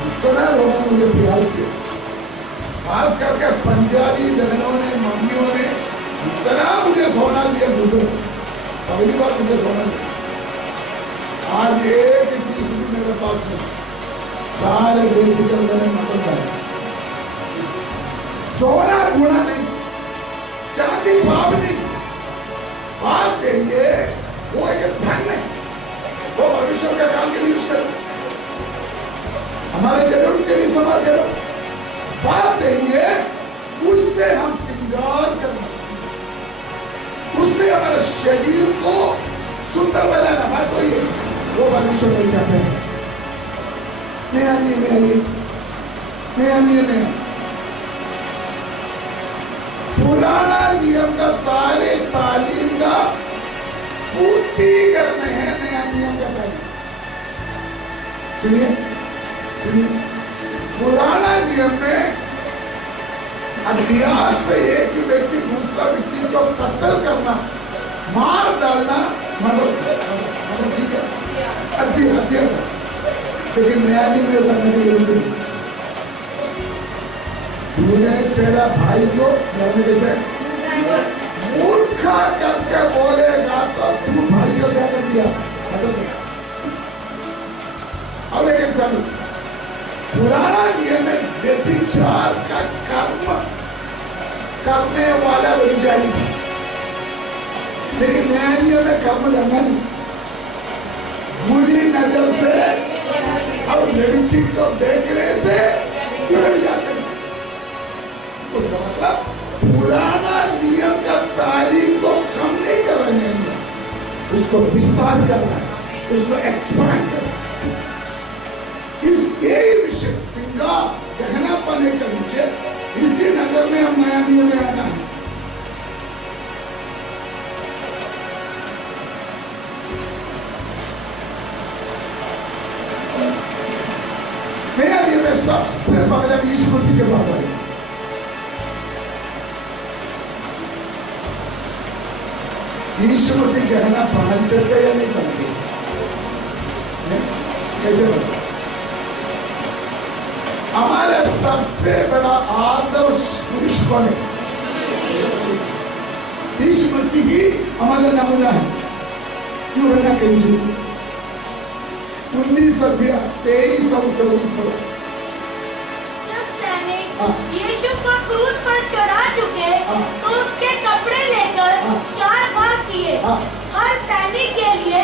इतना लोगों ने मुझे प्यार किया, खास करके पंजाबी बहनों ने, मम्मियों ने इतना मुझे सोना दिया। मुझे पहली बार मुझे सोना दिया। आज एक चीज भी मेरे पास नहीं, सारे बेचकर मैंने मटन खाया। सोना गुणा नहीं, चांदी पाप नहीं, बात ये वो एक धन है, वो परमेश्वर के काम के लिए यूज करो, हमारे जरूरत के लिए इस्तेमाल करो। बात ये उससे हम श्रृंगार करना, उससे हमारे शरीर को सुंदर बनाना, बात तो ये वो परमेश्वर नहीं चाहते हैं। नया नियम पुराना नियम का सारे तालीम का पूर्ति करने हैं, नया नियम का तालीम। सुनिए, पुराना नियम में हथियार से एक व्यक्ति दूसरा व्यक्ति को कत्ल करना, मार डालना, मतलब ठीक है, हथियार। लेकिन नया नियम में करने की जरूरत नहीं। तूने तेरा भाई को कैसे मूर्खा करके बोलेगा तो तू भाई को क्या कर दिया? अब एक चालू, पुराना नियम में व्यभिचार का कर्म करने वाला व्यभिचारी था, लेकिन नया नियम में कर्म करना नहीं। बुरी नजर से और लड़की को देखने से व्यभिचार करना, उसका मतलब पुराना नियम का तारीफ को कम नहीं करना है, उसको विस्तार करना है। उसको एक्सपांड कर। इस यही विषय श्रृंगार गहना पाने का विषय, इसी नजर में हम नया नियम में आना है। नया नियम में सबसे पहले हम यीशु मसीह के पास आए। यीशु मसीह गहना पहनते थे या नहीं पहनते? कैसे पहनते? हमारे सबसे बड़ा आदर्श पुरुष कौन है? यीशु मसीह ही हमारा नमूना है। यूहन्ना के इंजील 19 अध्याय 23 और 24 पढ़ो। जब सैनिक यीशु को क्रूस पर चढ़ा चुके तो उसके कपड़े लेकर 4 भाग किए। हर सैनिक के लिए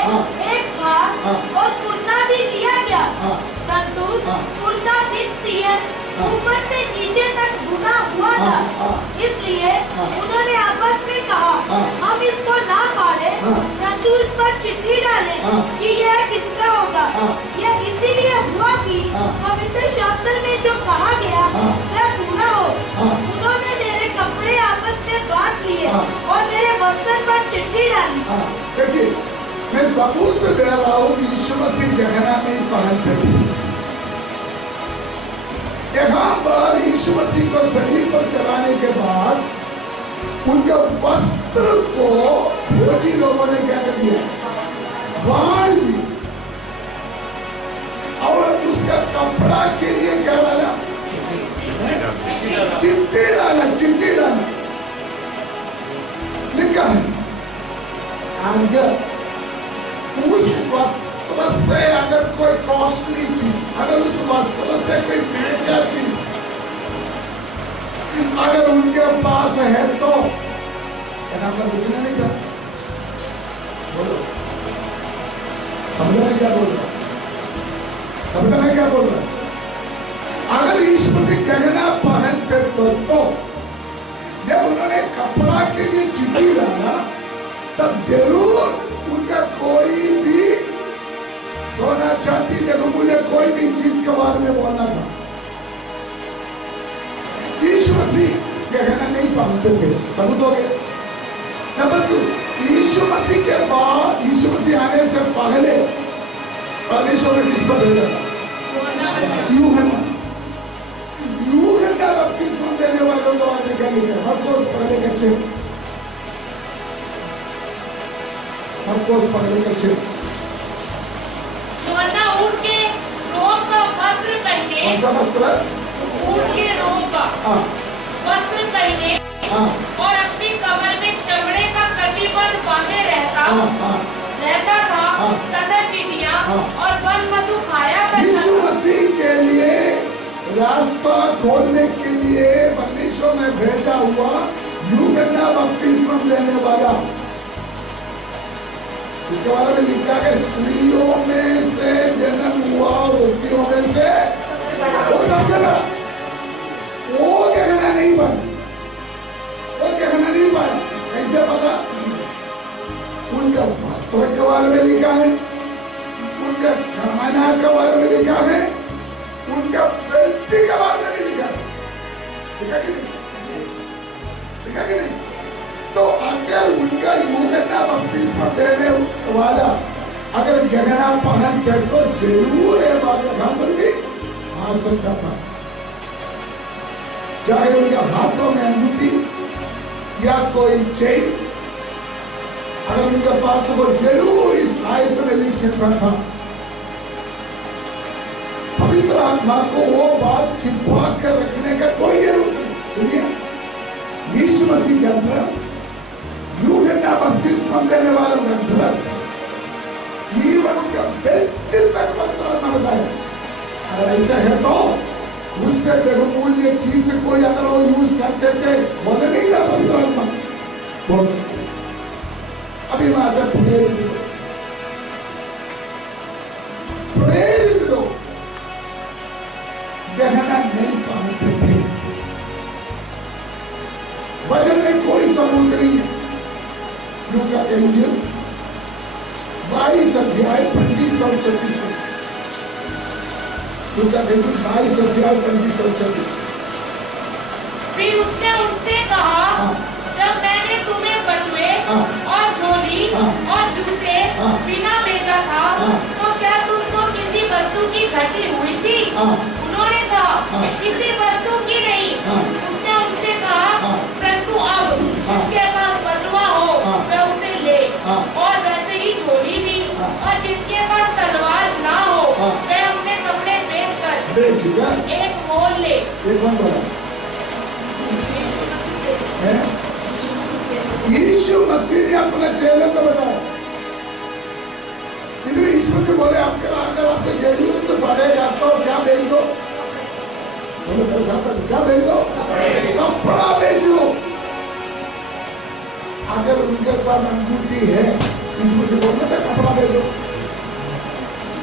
एक भाग और कुर्ता भी दिया गया, परंतु कुर्ता बिन सियन ऊपर से नीचे तक बुना हुआ था। इसलिए उन्होंने आपस में कहा, हम इसको ना फाड़े, परंतु इस पर चिट्ठी डालें कि यह किसका होगा। यह इसीलिए हुआ कि पवित्र शास्त्र में जो कहा गया वह पूरा हो। उन्होंने मेरे कपड़े आपस में बांट लिए और मेरे वस्त्र पर चिट्ठी डाली। देखिए, मैं सबूत दे रहा हूँ कि यीशु मसीह गहना नहीं पहनते थे। यहाँ पर यीशु मसीह को सलीब पर चढ़ाने के बाद उनके वस्त्र को फौजी लोगों ने क्या कर दिया? बांट दी। और उसका कपड़ा के लिए क्या डाला? चिट्ठी डाला। चिट्ठी डाला लिखा है, अगर उस वस्त्र से अगर कोई कॉस्टली चीज, अगर उस वस्त्र से कोई महंगा चीज अगर उनके पास है तो बुझना नहीं था। बोलो, समझना क्या बोल रहा? समझना क्या बोल रहा? अगर यीशु मसीह गहना पहनते तो जब उन्होंने कपड़ा के लिए चिट्ठी डाला तब जरूर उनका कोई भी सोना चांदी देखो मुझे कोई भी चीज के बारे में बोलना था। यीशु मसीह गहना नहीं पहनते थे, सबूत हो गया। नंबर 2, यीशु मसीह के बाद, यीशु मसीह आने से पहले परमेश्वर ने किसको भेजा था? यूहन्ना। यूहन्ना बपतिस्मा देने वालों के बारे में क्या लिखा है? मरकुस पढ़ने के 6, मरकुस पढ़ने के 6। यूहन्ना ऊँट के रोम का वस्त्र पहने। कौन सा वस्त्र? ऊँट के रोम का वस्त्र पहने और अपनी कमर में चमड़े का कटिबंध बांधे रहता था, तथा टिड्डियाँ और वन मधु खाया करता था। यीशु मसीह के लिए रास्ता खोलने के लिए परमेश्वर ने भेजा हुआ यूहन्ना बपतिस्मा देने वाला। इसके बारे में लिखा है, स्त्रियों में से जन्म हुआ, रोटियों में से वो सबसे बड़ा। वो गहना नहीं बना, वो गहना नहीं बना। कैसे पता? उनका वस्त्र के बारे में लिखा है, उनका खाना के बारे में लिखा है, उनका बेल्टी के बारे में भी लिखा है। लिखा कि नहीं? लिखा कि नहीं? तो अगर उनका यूहन्ना बपतिस्मा देने वाला अगर गहना पहन कर तो जरूर है बात यहाँ पर भी आ सकता था। चाहे उनके हाथों में अंगूठी या कोई चेन, अगर उनके पास वो जरूर इस आयत में लिख सकता था। पवित्र आत्मा को वो बात छिपा कर रखने का कोई जरूरत नहीं। सुनिए, यीशु मसीह का ड्रेस, यूहन्ना बपतिस्मा देने वालों का ड्रेस, इवन उनका बेल्ट तक पवित्र आत्मा बताया। अगर ऐसा है तो उससे बहुमूल्य चीज कोई अगर वो यूज करते थे, बोले नहीं था पवित्र आत्मा बोल सकते। अभी मैं आगे प्रेरित लोग गहना नहीं पहनते थे। वचन में कोई सबूत नहीं है। लूका का इंजील 22 अध्याय 25 26 में, लूका 22:23-26। फिर उसने उनसे कहा, जब मैंने तुम्हें बटुए और झोली और जूते बिना भेजा था, तो क्या तुमको किसी वस्तु की घटी हुई थी? उन्होंने कहा, किसी वस्तु की नहीं। उसने उनसे कहा, परंतु अब जिसके पास बटुआ हो वह उसे ले, और वैसे ही झोली भी, और जिनके पास तलवार ना हो वह अपने कपड़े बेचकर एक मोल ले। ये कौन बोला? यीशु मसीह ने अपने चेलों को बताया। इधर यीशु से बोले, आपके अगर आपके जरूरत तो पड़ेगा तो क्या भेज दो? बोले मेरे साथ क्या भेज दो? कपड़ा बेच लो। अगर उनके साथ अंगूठी है, यीशु से बोलना था कपड़ा भेजो।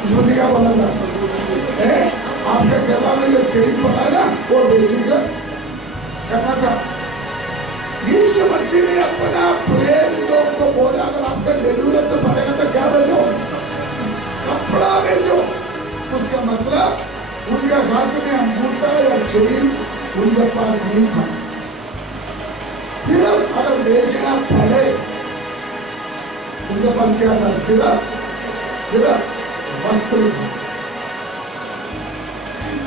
यीशु से क्या बोला था? आपके गला में जो चेन पड़ा है ना, वो बेचकर करना था। यीशु मसीह ने अपना प्रेरितों को बोला, अगर आपका जरूरत तो पड़ेगा तो क्या बेचो? कपड़ा बेचो। उसका मतलब उनके हाथ में अंगूठा या चेन उनके पास नहीं था। सिर्फ अगर बेचना चले, उनके पास क्या था? सिर्फ वस्त्र था।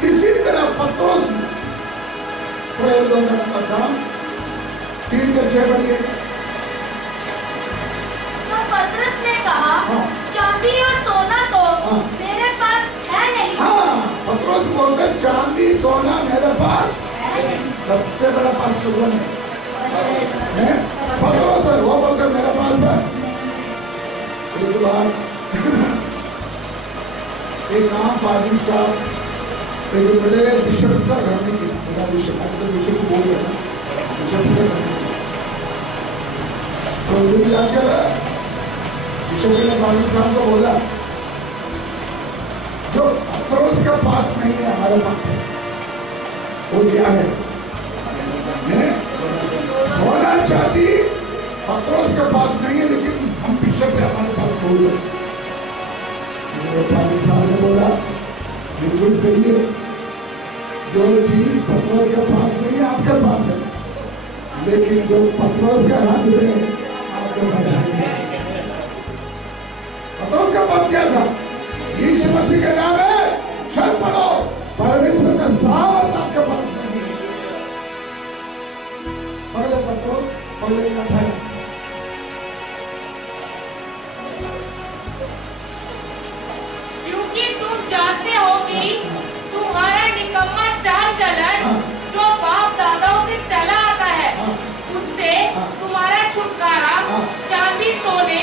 इसी तरह पत्रोस प्रेरितों का काम 3:6 पढ़िए। तो पतरस ने कहा, चांदी और सोना तो मेरे पास है नहीं। पत्रोस बोलते चांदी सोना मेरे पास है नहीं। सबसे बड़ा पास कौन है? पत्रोस है। वो बोलते मेरे पास है। एक बार एक आम आदमी साहब एक बड़े बिशप का घर में गया। बड़ा बिशप, तो बिशप को बोल रहे हैं बिशप का घर में। तो उधर जाकर बिशप ने बादल साहब को बोला, जो पत्रोस के पास नहीं है हमारे पास है। वो क्या है? सोना चांदी पत्रोस के पास नहीं है, लेकिन हम बिशप ने हमारे पास बोल रहे। बादल साहब ने बोला, बिल्कुल सही है। जो चीज पत्रोस के पास नहीं है आपके पास है, लेकिन जो पत्रोस का हाथ में आपके पास नहीं है। पत्रोस का पास क्या था? यीशु मसीह के नाम है, चल पड़ो। परमेश्वर का सामर्थ आपके पास नहीं है। पहले पत्रोस पहले का था। क्योंकि तुम जानते हो कि तुम्हारा निकम्मा चाल चलन जो बाप दादाओं से चला आता है, उससे तुम्हारा छुटकारा चांदी सोने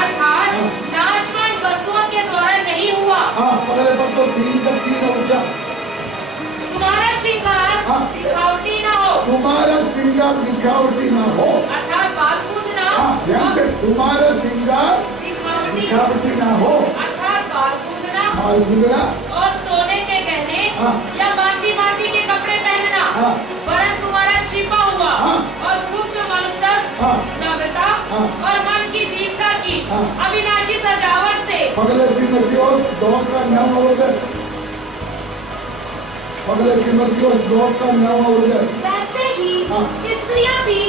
अर्थात नाशवान वस्तुओं के द्वारा नहीं हुआ। पहले पर तो 3 ऊंचा। तुम्हारा श्रृंगार दिखावटी ना हो। तुम्हारा श्रृंगार दिखावटी ना हो, अर्थात बाल कूदना। ध्यान से, तुम्हारा श्रृंगार दिखावटी ना हो, अर्थात बाल कूदना और सोने के गहने या माटी के कपड़े पहनना, वरन तुम्हारा छिपा हुआ और गुप्त मस्तक नम्रता और मन की दीपता की अविनाशी सजावट से। पगले तीमुथियुस 2:9-10। पगले तीमुथियुस 2:9-10। वैसे ही स्त्रियां भी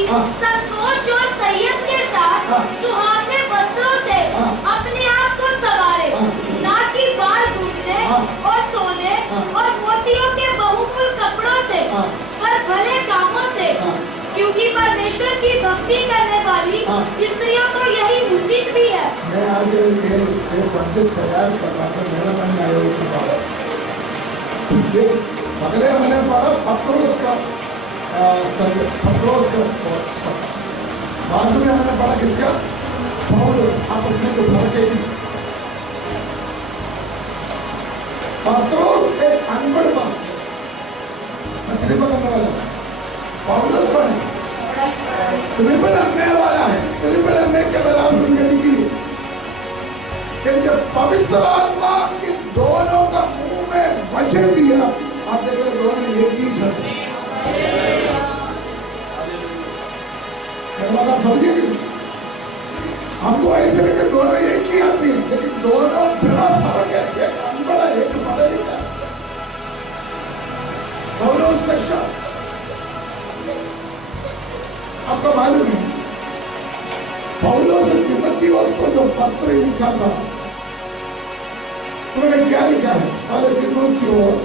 संकोच और संयम के साथ सुहावने वस्त्रों से अपने आप को सवारे, ना कि बाल गूंथने और सोने और मोतियों के बहुमूल्य कपड़ों से, पर भले कामों से, क्योंकि परमेश्वर की भक्ति करने वाली स्त्रियों को यही उचित भी है। मैं आज ये सब्जेक्ट तैयार कर रहा था, मेरे मन में आया अगले मैंने पढ़ा पत्रोस का सब्जेक्ट, पत्रोस का बाद में मैंने पढ़ा किसका? पौलुस। आपस में तो फर्क है। पत्रोस एक अनपढ़ पास्टर, मछली पकड़ने वाला। पौलुस पर ट्रिपल एमए वाला है, ट्रिपल एमए के बराबर उनकी डिग्री। जब पवित्र आत्मा इन दोनों का मुंह में वचन दिया, आप देख रहे दोनों एक ही शब्द। आप समझिए कि हमको ऐसे लगे दोनों एक ही आदमी है, लेकिन दोनों बड़ा फर्क है। मालूम है पौलुस तीमुथियुस को जो पत्र लिखा था उन्होंने क्या लिखा है? पहले तीमुथियुस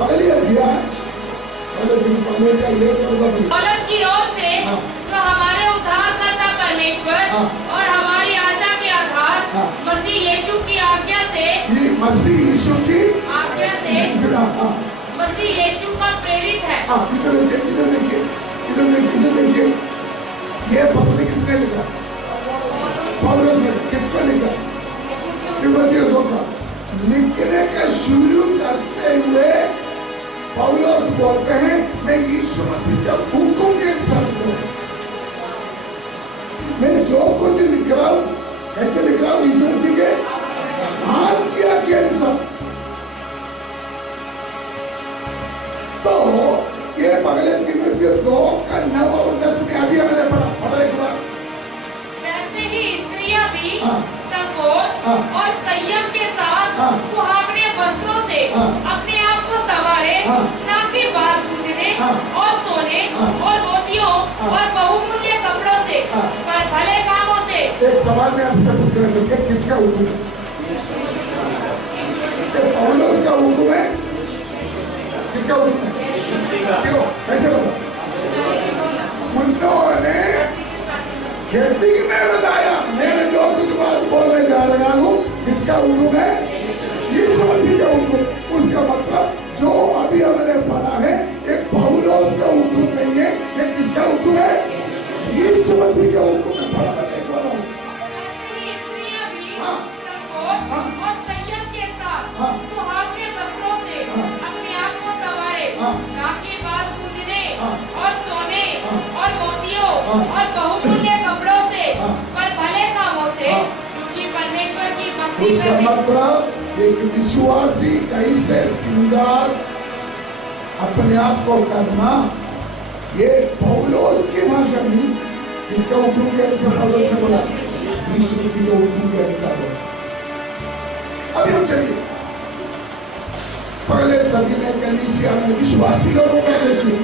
पहली अध्याय पहले का ये पौलुस की ओर से जो हमारे उद्धारकर्ता परमेश्वर और हमारी आशा के आधार मसीह यीशु की आज्ञा से मसीह यीशु की आज्ञा से मसीह यीशु का प्रेरित है। इधर देखिए ये पत्र किसने लिखा? पौलुस ने। किसको लिखा? तीमुथियुस को। लिखने का शुरू करते हुए पौलुस बोलते हैं मैं यीशु मसीह का हुक्म के अनुसार मैं जो कुछ लिख रहा हूं कैसे लिख रहा हूं? यीशु मसीह के आज्ञा के अनुसार। तो ये पहले तीमुथियुस 2 का 9 और 10 में अभी हमने पढ़ा एक बार। वैसे ही स्त्रियां भी संकोच और संयम के साथ सुहावने वस्त्रों से अपने आप को संवारे, ना कि बाल गूंथने और सोने और मोतियों और बहुमूल्य कपड़ों से, पर भले कामों से। एक सवाल मैं आपसे पूछना चाहूँगा, किसका हुक्म है? पौलुस का हुक्म है? किसका हुक्म है? क्यों? कैसे बता? उन्होंने हेडिंग में बताया मैं जो कुछ बात बोलने जा रहा हूँ किसका हुक्म है? यीशु मसीह का हुक्म। उसका मतलब जो अभी हमने पढ़ा है ये पौलुस का हुक्म नहीं है, ये किसका हुक्म है? यीशु मसीह का हुक्म है। पढ़ा था एक बार। और संयम के साथ सुहावने वस्त्रों से अपने आप को संवारे, ना कि बाल गूंथने और सोने और मोतियों और बहुमूल्य कपड़ों से, पर भले कामों से, क्योंकि परमेश्वर की भक्ति उसका मतलब एक विश्वासी कैसे श्रृंगार अपने आप को करना, ये पौलुस की भाषा में इसका हुक्म के अनुसार पौलुस ने बोला, यीशु मसीह के हुक्म के अनुसार। अभी हम चलिए पहले सदी में कलीसिया में विश्वासी लोगों को देखिए।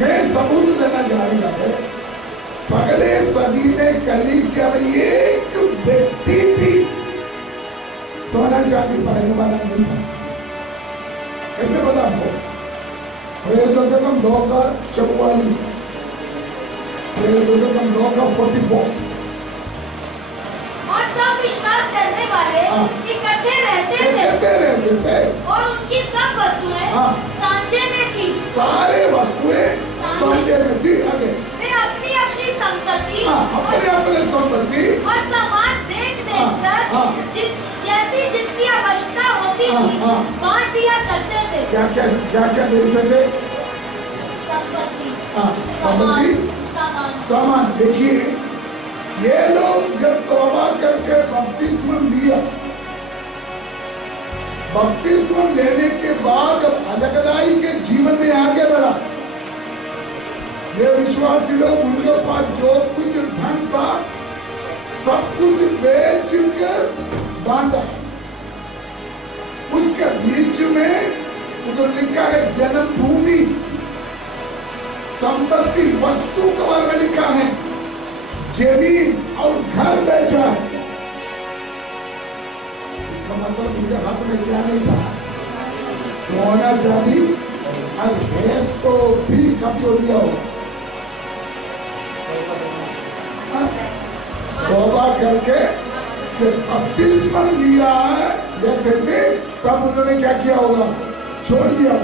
मैं सबूत देना जा रहा है, पहले सदी में कलीसिया में एक व्यक्ति भी सोना चांदी पहनने वाला नहीं था। कैसे पता आपको? प्रेरितों 2 का 44, प्रेरितों 2 का 44। और सब विश्वास करने वाले इकट्ठे रहते थे और उनकी सब वस्तुएं सांचे में थी। सारे वस्तुएं सांचे में थी। आगे वे अपनी अपनी संपत्ति और सामान बेच-बेचकर जैसी जिसकी आवश्यकता होती थी बांट दिया करते थे। क्या बेचते थे? संपत्ति, सामान। देखिए ये लोग जब तौबा करके बपतिस्मा लिया, बपतिस्मा लेने के बाद जब अलगदाई के जीवन में आगे बढ़ा, ये विश्वासी लोग उनके पास जो कुछ धन था सब कुछ बेच कर बांटा। उसके बीच में उधर लिखा है जन्मभूमि, संपत्ति, वस्तु का वर्ग लिखा है, जमीन और घर बेचा। इसका मतलब उनके हाथ में क्या नहीं था? सोना चांदी। और है तो भी कब छोड़ दिया हो? तौबा करके बपतिस्मा लिया लेते थे, तब उन्होंने क्या किया होगा? छोड़ दिया।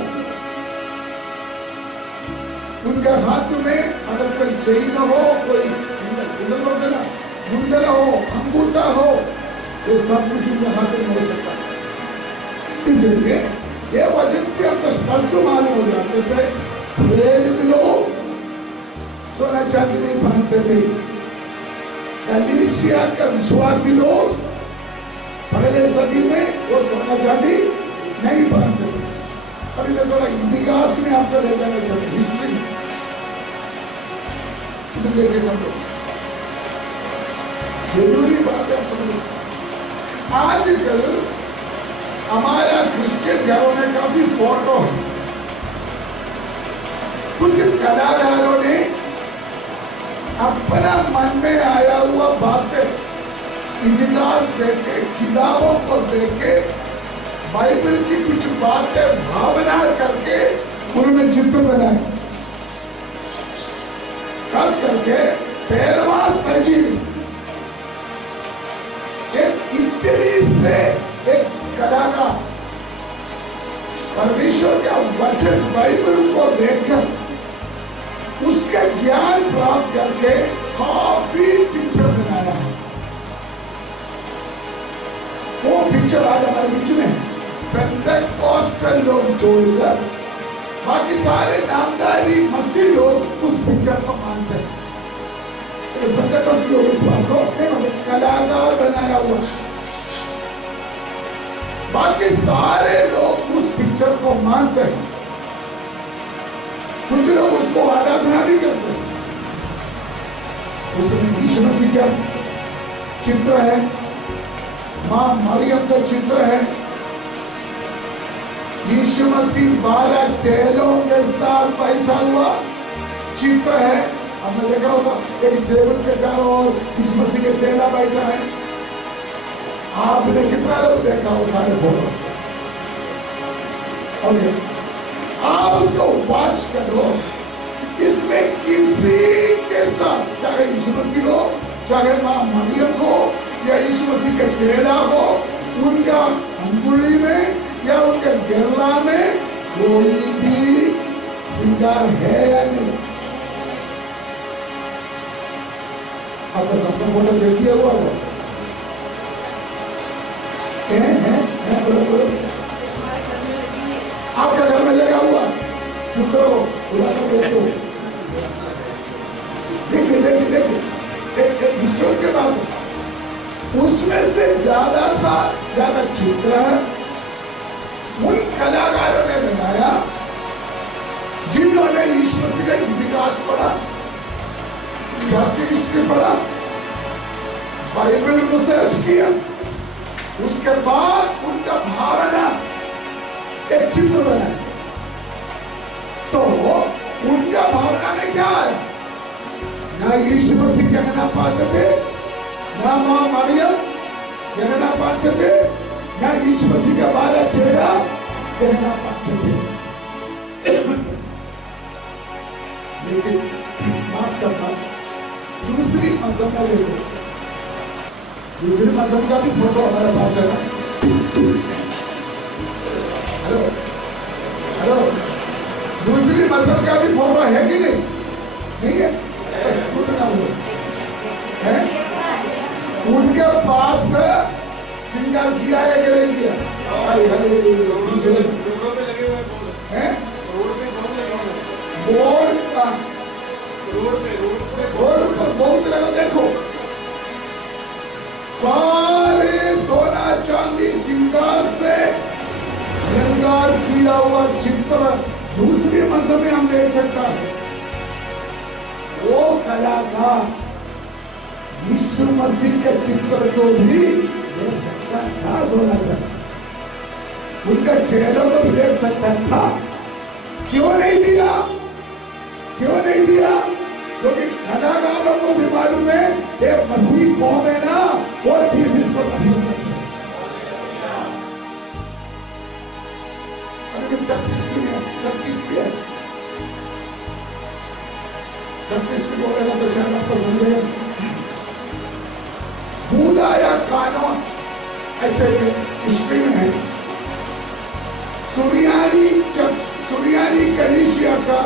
उनके हाथ में अगर कोई चेन हो, कोई मुंडला हो, अंगूठा हो, ये सब कुछ उनके हाथ में हो सकता है। इसलिए ये वचन से हमको स्पष्ट मालूम हो जाते थे प्रेरित लोग सोना चांदी नहीं पहनते थे। कलीसिया का विश्वासी लोग पहले सदी में वो सोना चांदी नहीं पहनते थे। अभी मैं थोड़ा इतिहास में आपको ले जाना चाहता हूँ, हिस्ट्री में। देखिए समझो, जरूरी बात है समझो। आजकल हमारा क्रिश्चियन घरों में काफी फोटो है। कुछ कलाकारों ने अपना मन में आया हुआ बातें इतिहास देके, किताबों को देके, बाइबल की कुछ बातें भावना करके उन्होंने चित्र बनाए। खास करके 13वां सदी में एक इटली से एक कलाकार परमेश्वर का वचन बाइबल को देखकर उसके ज्ञान प्राप्त करके काफी पिक्चर बनाया है। वो पिक्चर आज हमारे बीच में है। पेंटेकोस्टल लोग छोड़कर बाकी सारे नामधारी मसीह लोग उस पिक्चर को मानते हैं। पेंटेकोस्टल लोग इस बात को नहीं, कलाकार बनाया हुआ, बाकी सारे लोग उस पिक्चर को मानते हैं। कुछ लोग उसको आराधना भी करते हैं। उसमें यीशु मसीह का चित्र है, मां मरियम का चित्र है, यीशु मसीह 12 चेलों के साथ बैठा हुआ चित्र है। हमने देखा होगा एक टेबल के चारों ओर यीशु मसीह के चेला बैठा है। आपने कितना लोग देखा वो सारे फोटो? ओके, आप उसको वॉच करो। इसमें किसी के साथ, चाहे यीशु मसीह हो, चाहे मां मरियम हो, या यीशु मसीह के चेला हो, उनका अंगुली में या उनके गला में कोई भी श्रृंगार है या नहीं? आपका सबका फोटो चेक किया हुआ है? आपका घर में लगा हुआ शुक्र हो, देखो, देखिए देखिए देखिए हिस्टोर के बाद उसमें से ज्यादा चित्र उन कलाकारों ने बनाया जिन्होंने यीशु मसीह का इतिहास पढ़ा, चर्च हिस्ट्री पढ़ा, बाइबल को सर्च किया, उसके बाद उनका भावना एक चित्र बनाया। तो उनका भावना में क्या है? ना यीशु मसीह कहना पाते थे, ना मां मरियम कहना पाते थे, ना यीशु मसीह का 12 चेहरा कहना पाते थे। लेकिन माफ करना, दूसरी मजहब में देखो, दूसरी मजहब का भी फोटो हमारे पास है ना। हेलो हेलो, दूसरी मजहब का भी फोटो है कि नहीं? नहीं है? है? उनके पास श्रृंगार किया है कि नहीं किया? बोर्ड पर बहुत लगा। देखो सारे सोना चांदी श्रृंगार से श्रृंगार किया हुआ चित्र दूसरी मजहब में हम देख सकता है। वो कलाकार यीशु मसीह के चित्र को भी दे सकता था, सोना चांदी उनका चेहरों को भी दे सकता था। क्यों नहीं दिया? क्यों नहीं दिया? क्योंकि कलाकारों को भी मालूम है ये मसीह कौन है ना, वो चीज इसको नफरत करते हैं। चर्च हिस्ट्री है, चर्च हिस्ट्री बोलेगा तो शायद आपको समझेगा। बूदा या कानून ऐसे हिस्ट्री में है। सुरियानी कलीसिया का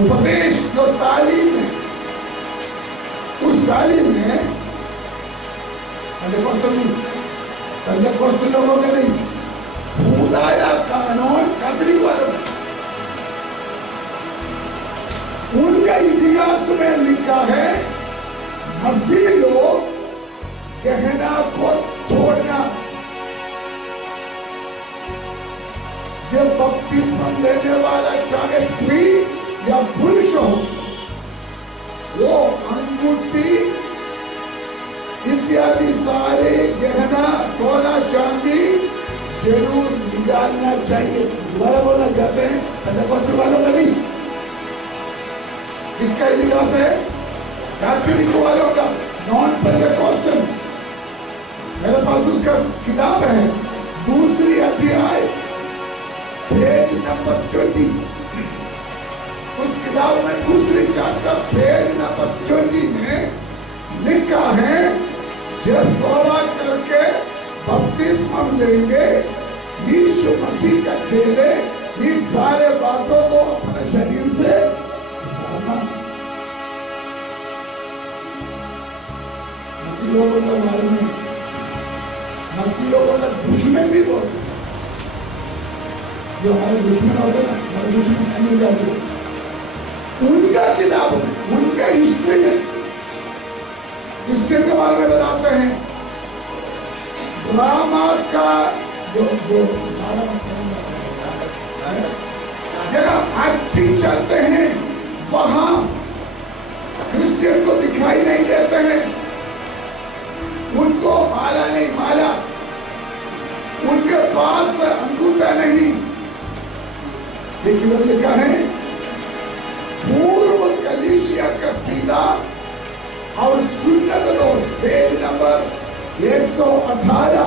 उपदेश जो तालीम है, उस तालीम में पेंटेकोस्टल लोगों के नहीं, बूदाया कानून कैथोलिक वालों में, उनका इतिहास में लिखा है मसीह लोग गहना को छोड़ना, जब बपतिस्मा लेने वाला चाहे स्त्री या पुरुष हो, वो अंगूठी इत्यादि सारे गहना सोना जरूर निकालना चाहिए। दोबारा बोलना चाहते हैं, पेंटेकोस्टल वालों का नहीं, इसका इतिहास है कैथोलिक वालों का, नॉन पेंटेकोस्टल। मेरे पास उसका किताब है, दूसरी अध्याय पेज नंबर 20। उस किताब में दूसरी चैप्टर पेज नंबर 20 में लिखा है, जब तौबा करके बपतिस्मा लेंगे, यीशु मसीह का चेले इन सारे बातों को अपने शरीर से उतारना। मसीह लोगों के बारे में मसीह लोगों का दुश्मन भी बोलते हैं, जो हमारे दुश्मन होते ना, हमारे दुश्मन नहीं जाते, उनका किताब में, उनका हिस्ट्री में, हिस्ट्री के बारे में बताते हैं। ड्रामा का जो जगह एक्टिंग चलते हैं, वहां क्रिश्चियन को दिखाई नहीं देते हैं, उनको माला नहीं, माला उनके पास अंगूठा नहीं। एक इधर लिखा है, पूर्व कलीसिया का पिता और सुन्नत दोष, पेज नंबर 118।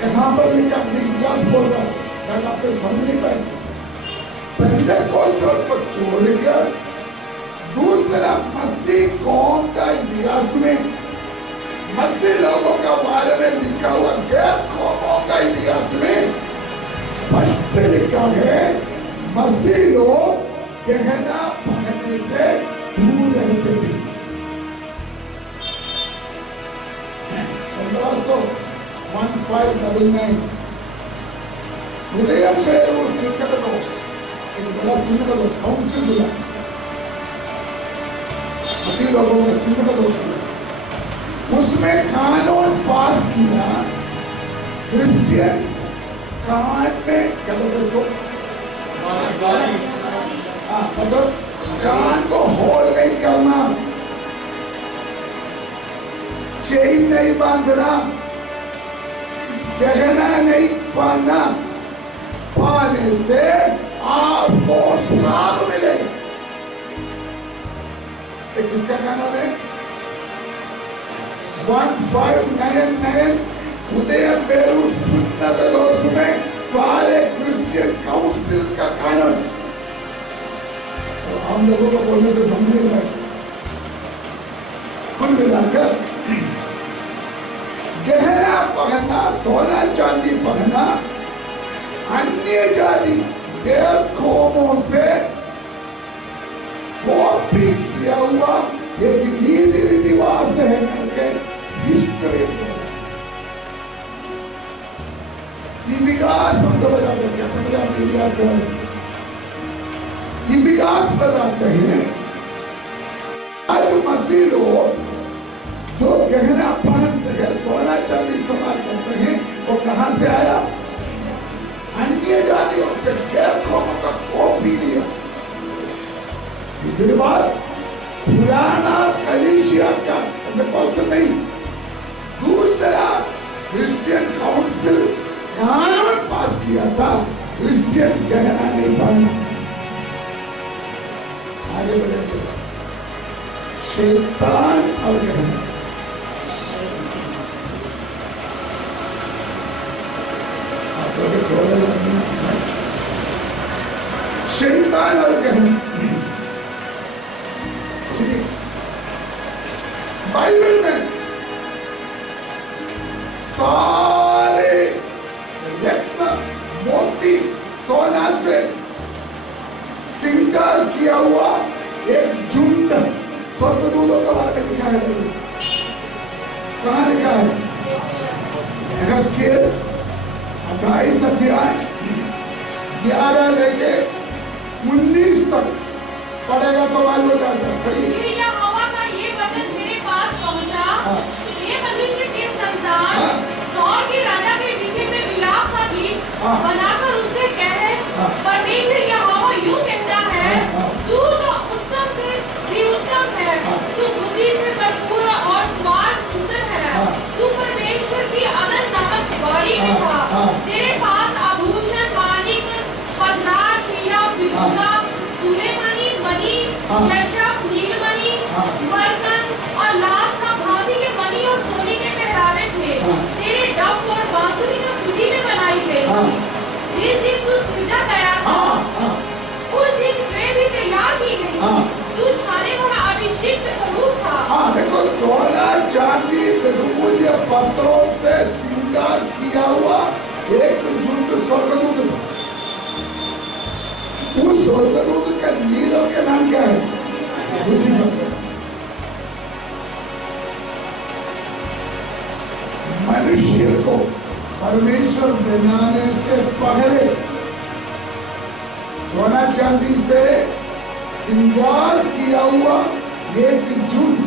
यहां पर लिखा, अपनी इतिहास बोल रहा है, शायद आपको समझ नहीं पाए। पेंटेकोस्टल को छोड़कर दूसरा मसीह कौम का इतिहास में, मसीह लोगों का बारे में लिखा हुआ गैर कौमों का इतिहास में स्पष्ट लिखा है, मसीह लोग गहना पहनने से दूर रहते थे। 1599 उदय से वो सुन्नत दोष, एक बड़ा सुन्नत दोष काउंसिल मिला, मसीह लोगों का सुन्नत दोष मिला। उसमें कानून पास किया, क्रिश्चियन कान में क्या बोलते हैं इसको, मतलब कान को होल नहीं करना, चेन नहीं बांधना, गहना नहीं पहनना, पाने से आपको श्राप मिलेगा। किसका कानून है? 1599 उदय बेरू सुन्नत दोष में सारे क्रिश्चियन काउंसिल का कानून। तो हम लोगों को बोलने से समझ नहीं पाए। कुल मिलाकर गहना पहनना, सोना चांदी पहनना, अन्य जाति गैर कौमों से कॉपी किया हुआ एक रीति रिवाज है करके हिस्ट्री इतिहास हम तो बताते हैं। क्या समझे आप इतिहास के बारे में? इतिहास बताते हैं आज मसीह लोग जो गहना पहनते हैं, सोना चांदी इस्तेमाल करते हैं, वो कहां से आया? अन्य जातियों से, गैर कौमों का कॉपी लिया। दूसरी बात, पुराना कलीसिया का पेंटेकोस्टल नहीं, दूसरा क्रिश्चियन काउंसिल कानून पास किया था, क्रिश्चियन गहना नहीं पहनना। आगे बढ़ेंगे, शैतान और गहना। शैतान और गहना, बाइबल में सारे रत्न मोती सोना से श्रृंगार किया हुआ एक झुंड स्वर्गदूतों के बारे में लिखा है। कहां लिखा है? यहेजकेल 28 अध्याय 11 लेके 19 तक पढ़ेगा तो मालूम हो जाता है। फिर यहोवा का ये वचन मेरे पास पहुंचा, ये मनुष्य के संतान, सौर के राजा के विषय में विलाप का गीत बनाकर उसे कहे, परमेश्वर यहोवा यूं कहता है, तू तो उत्तम से भी उत्तम है, तू बुद्धि से भरपूर और स्वाद सुंदर है, तू परमेश्वर की अनंत नामक गौरी में था, पत्रों से श्रृंगार किया हुआ एक झुंड स्वर्गदूत था। उस स्वर्गदूत के लीडर का नाम क्या है? लूसीफर। मनुष्य को परमेश्वर बनाने से पहले सोना चांदी से श्रृंगार किया हुआ एक झुंड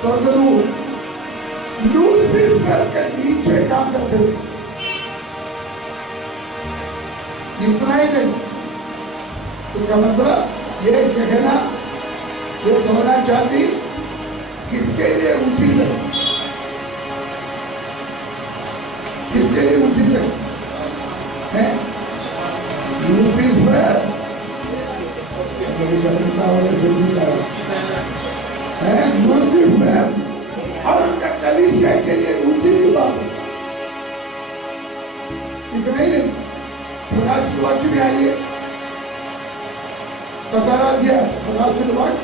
स्वर्गदूत लूसीफर के नीचे काम करते थे। इतना ही नहीं, उसका मतलब ये कहना ये सोना चांदी किसके लिए उचित है? किसके लिए उचित है? लूसीफर लूसीफर और उनका कलीसिया के लिए उचित बात है। इतना ही नहीं, प्रकाशित वाक्य में आइए 17 अध्याय, प्रकाशित वाक्य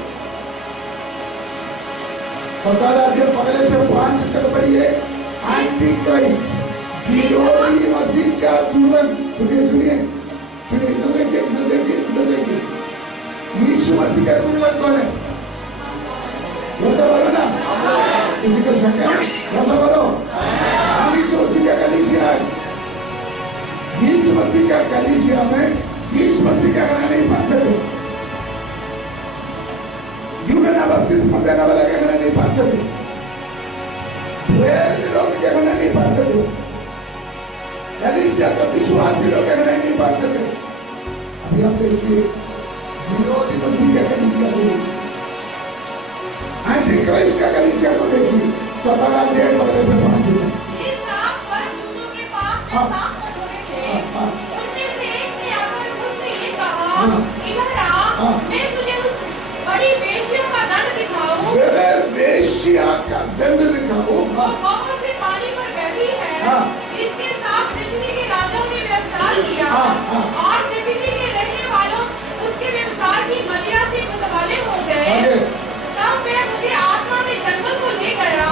17 अध्याय पहले से 5 तक पढ़िए। एंटी क्राइस्ट, विरोधी मसीह का दुल्हन। सुनिए सुनिए सुनिए, इधर देखिए इधर देखिए इधर देखिए। यीशु मसीह का दुल्हन कौन है? बोलो ना, किसी को शक है? बोलो, यीशु मसीह का कलीसिया है। यीशु मसीह का कलीसिया में यीशु मसीह का कहना नहीं पाते थे। यूहन्ना बपतिस्मा देने वाला का कहना नहीं पाते थे। प्रेरित लोग का कहना नहीं पाते थे। कलीसिया का विश्वासी लोग का कहना नहीं पाते थे। अभी आप देखिए विरोधी मसीह का कलीसिया को देखिए, एंटी क्राइस्ट का कलीसिया को देखिए। 17 अध्याय पहले से 5 तक। ये सात स्वर्गदूतों के पास में सात कटोरे थे। उनमें से एक ने आकर मुझसे ये कहा, इधर आ, मैं तुझे उस बड़ी वेश्या का दंड दिखाऊं। वेश्या का दंड दिखाऊं। पापों से पानी पर बैठी है, जिसके साथ पृथ्वी के राजाओं ने व्यभिचार किया और पृथ्वी के रहने वालों उसके व्यभिचार की मदिरा से मतवाले हो गए। तब वह मुझे आत्मा में जंगल को ले गया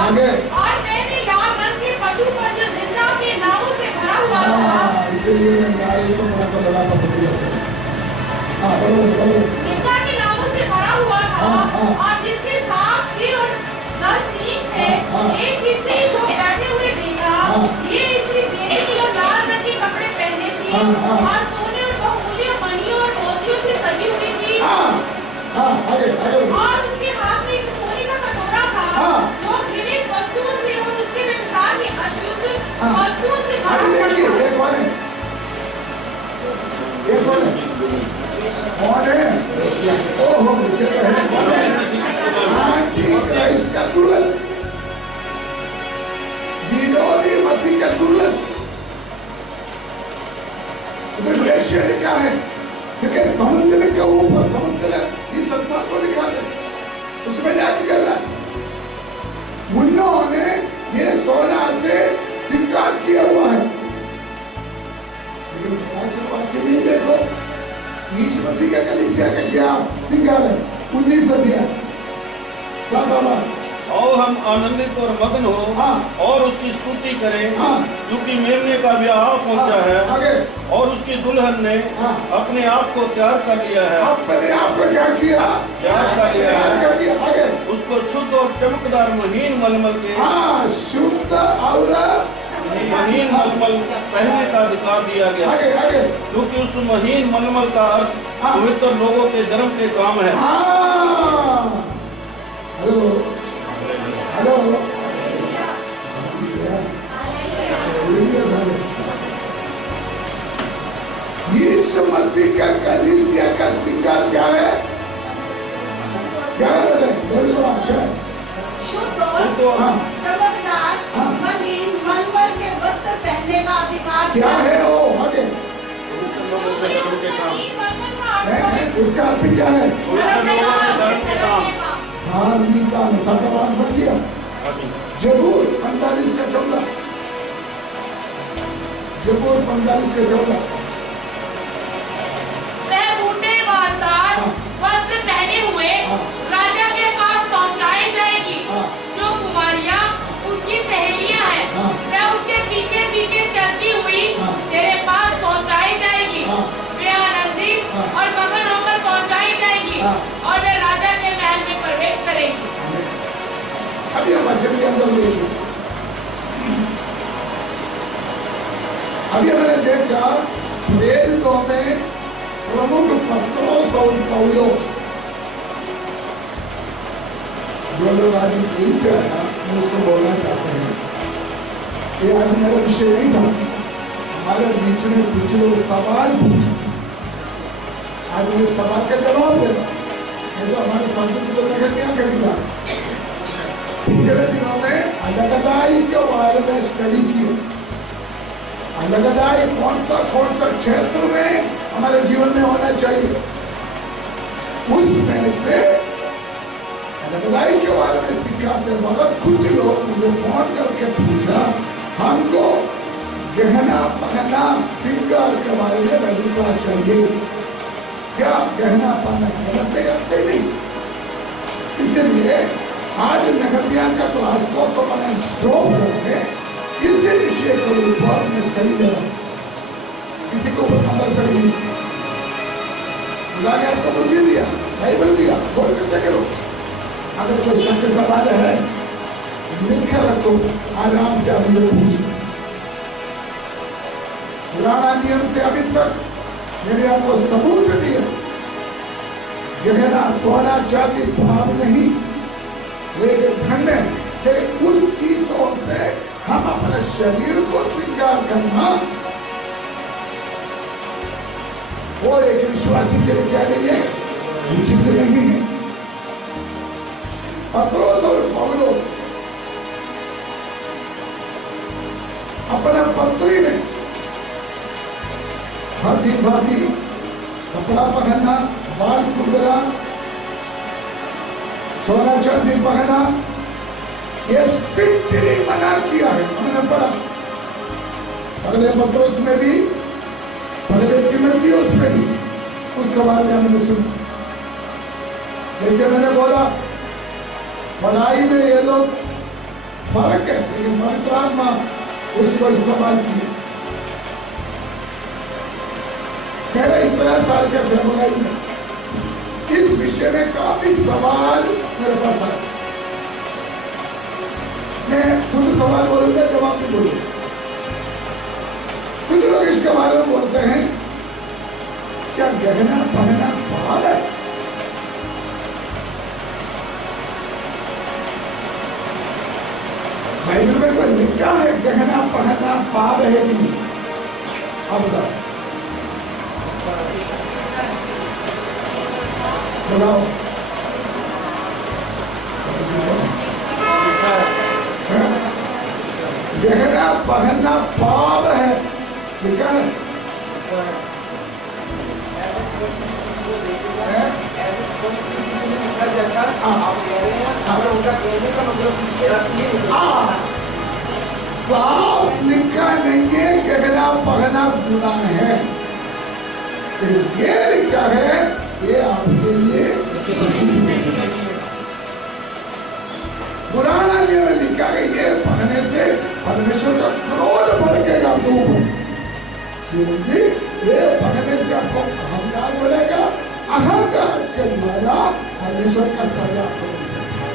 और मैंने लाल रंग के पशु पर जो जिंदा के नामों से भरा हुआ था, इसलिए मैं गाय को बड़ा पसंद करता हूं। जिंदा के नामों से भरा हुआ था और जिसके 7 सिर और 10 सींग थे, एक स्त्री जो बैठे हुए देखा। ये स्त्री मेरे की और लाल रंग के कपड़े पहने थी और सोने और बहुमूल्य मणियों और मोतियों से सजी हुई थी। और उसके हाथ में एक सोने का कटोरा था जो घृणित वस्तुओं से और उसके व्यभिचार की अशुद्ध वस्तुओं से भरा हुआ था। ये कौन है? ये कौन है? कौन है? ओहो, इसे कौन है? एंटी क्राइस्ट का दुल्हन, विरोधी मसीह का दुल्हन। वेश्या लिखा है क्योंकि समुद्र के ऊपर समुद्र इस संसार को दिखा दे, उसमें नाच कर रहा है। उन्होंने ये सोना से श्रृंगार किया हुआ है। लेकिन वाक्य में देखो यीशु मसीह का कलीसिया का क्या श्रृंगार है। 19 अध्याय 7 और हम आनंदित और मग्न हो और उसकी स्तुति करें, क्योंकि मेमने का ब्याह पहुंचा है और उसकी दुल्हन ने अपने आप को तैयार कर लिया है। अपने आप को क्या किया? तैयार कर लिया है। आगे उसको शुद्ध और चमकदार महीन मलमल के शुद्ध और महीन मलमल पहनने का अधिकार दिया गया, क्योंकि उस महीन मलमल का अर्थ पवित्र लोगों के धर्म के काम है। हेलो यीशु मसीह का कलीसिया का श्रृंगार क्या है? क्या है? चमकदार महीन मलमल के वस्त्र पहनने का अधिकार क्या है? वो आगे उसका अर्थ क्या है? धार्मिक का नशावान बन गया। जबूर 45 का 14, जबूर 45 का 14। वह बूटे बालदार वस्त्र पहने हुए राजा के पास पहुंचाई जाएगी, जो कुमारियां वचन के अंदर देखिए। अभी मैंने देखा प्रेरितों में प्रमुख पत्रोस और पौलोस, जो लोग आज इंटर है मैं उसको बोलना चाहते हैं। ये आज मेरा विषय नहीं था, हमारे बीच में कुछ लोग सवाल पूछे, आज मैं सवाल का जवाब दे रहा हूं। तो हमारे शब्द की तो क्या करेगा। पिछले दिनों में अलगदाई के बारे में स्टडी किए। अलगदाई कौन सा क्षेत्र में हमारे जीवन में होना चाहिए, उसमें से अलगदाई के बारे में सिखाते वक्त कुछ लोग मुझे फोन करके पूछा, हमको गहना पहना श्रृंगार के बारे में बताना चाहिए, क्या गहना पाना गलत है? ऐसे नहीं। इसलिए आज नहरदिया का क्लास को मैंने स्टॉप करके इसी विषय को ऊपर में स्टडी दे रहा हूं। किसी को कंपल्सरी नहीं, खुदा ने आपको बुद्धि दिया, बाइबल दिया, खोल कर देख लो। अगर कोई शक सवाल है लिख रखो, आराम से अभी तक पूछो। पुराना नियम से अभी तक मैंने आपको सबूत दिया, गहना सोना चांदी पाप नहीं, लेकिन धन है। लेकिन उस चीजों से हम अपने शरीर को श्रृंगार करना, वो एक विश्वासी के लिए क्या नहीं है, उचित नहीं है। पत्रोस और पौलोस अपना पत्री में भांति भांति कपड़ा पहनना, बाल खुरदना, सोना चांदी पहना, ये स्ट्रिक्टली मना किया है। हमने पढ़ा पहले पत्रोस में भी, पहले तीमुथियुस में भी, उसके बारे में हमने सुना। जैसे मैंने बोला पढ़ाई में ये लोग फर्क है, लेकिन पवित्र आत्मा उसको इस्तेमाल किया। मेरा इतना साल का सेवकाई में इस विषय में काफी सवाल मेरे पास आए। मैं खुद सवाल बोलूंगा, जवाब भी बोलूंगा। कुछ लोग इसके बारे में बोलते हैं, क्या गहना पहनना पाप है? बाइबल में कोई लिखा है गहना पहनना पाप है कि नहीं? अब बताओ, बताओ। गहना पहनना पाप है, लिखा है? साफ लिखा नहीं है गहना पहनना गुनाह है, ये लिखा है ये आपके लिए पुराना नियम लिखा है, ये पढ़ने से परमेश्वर का क्रोध बढ़ेगा आपके ऊपर, क्योंकि ये पढ़ने से आपको अहंकार बढ़ेगा, अहंकार के द्वारा परमेश्वर का सजा हो सकता है।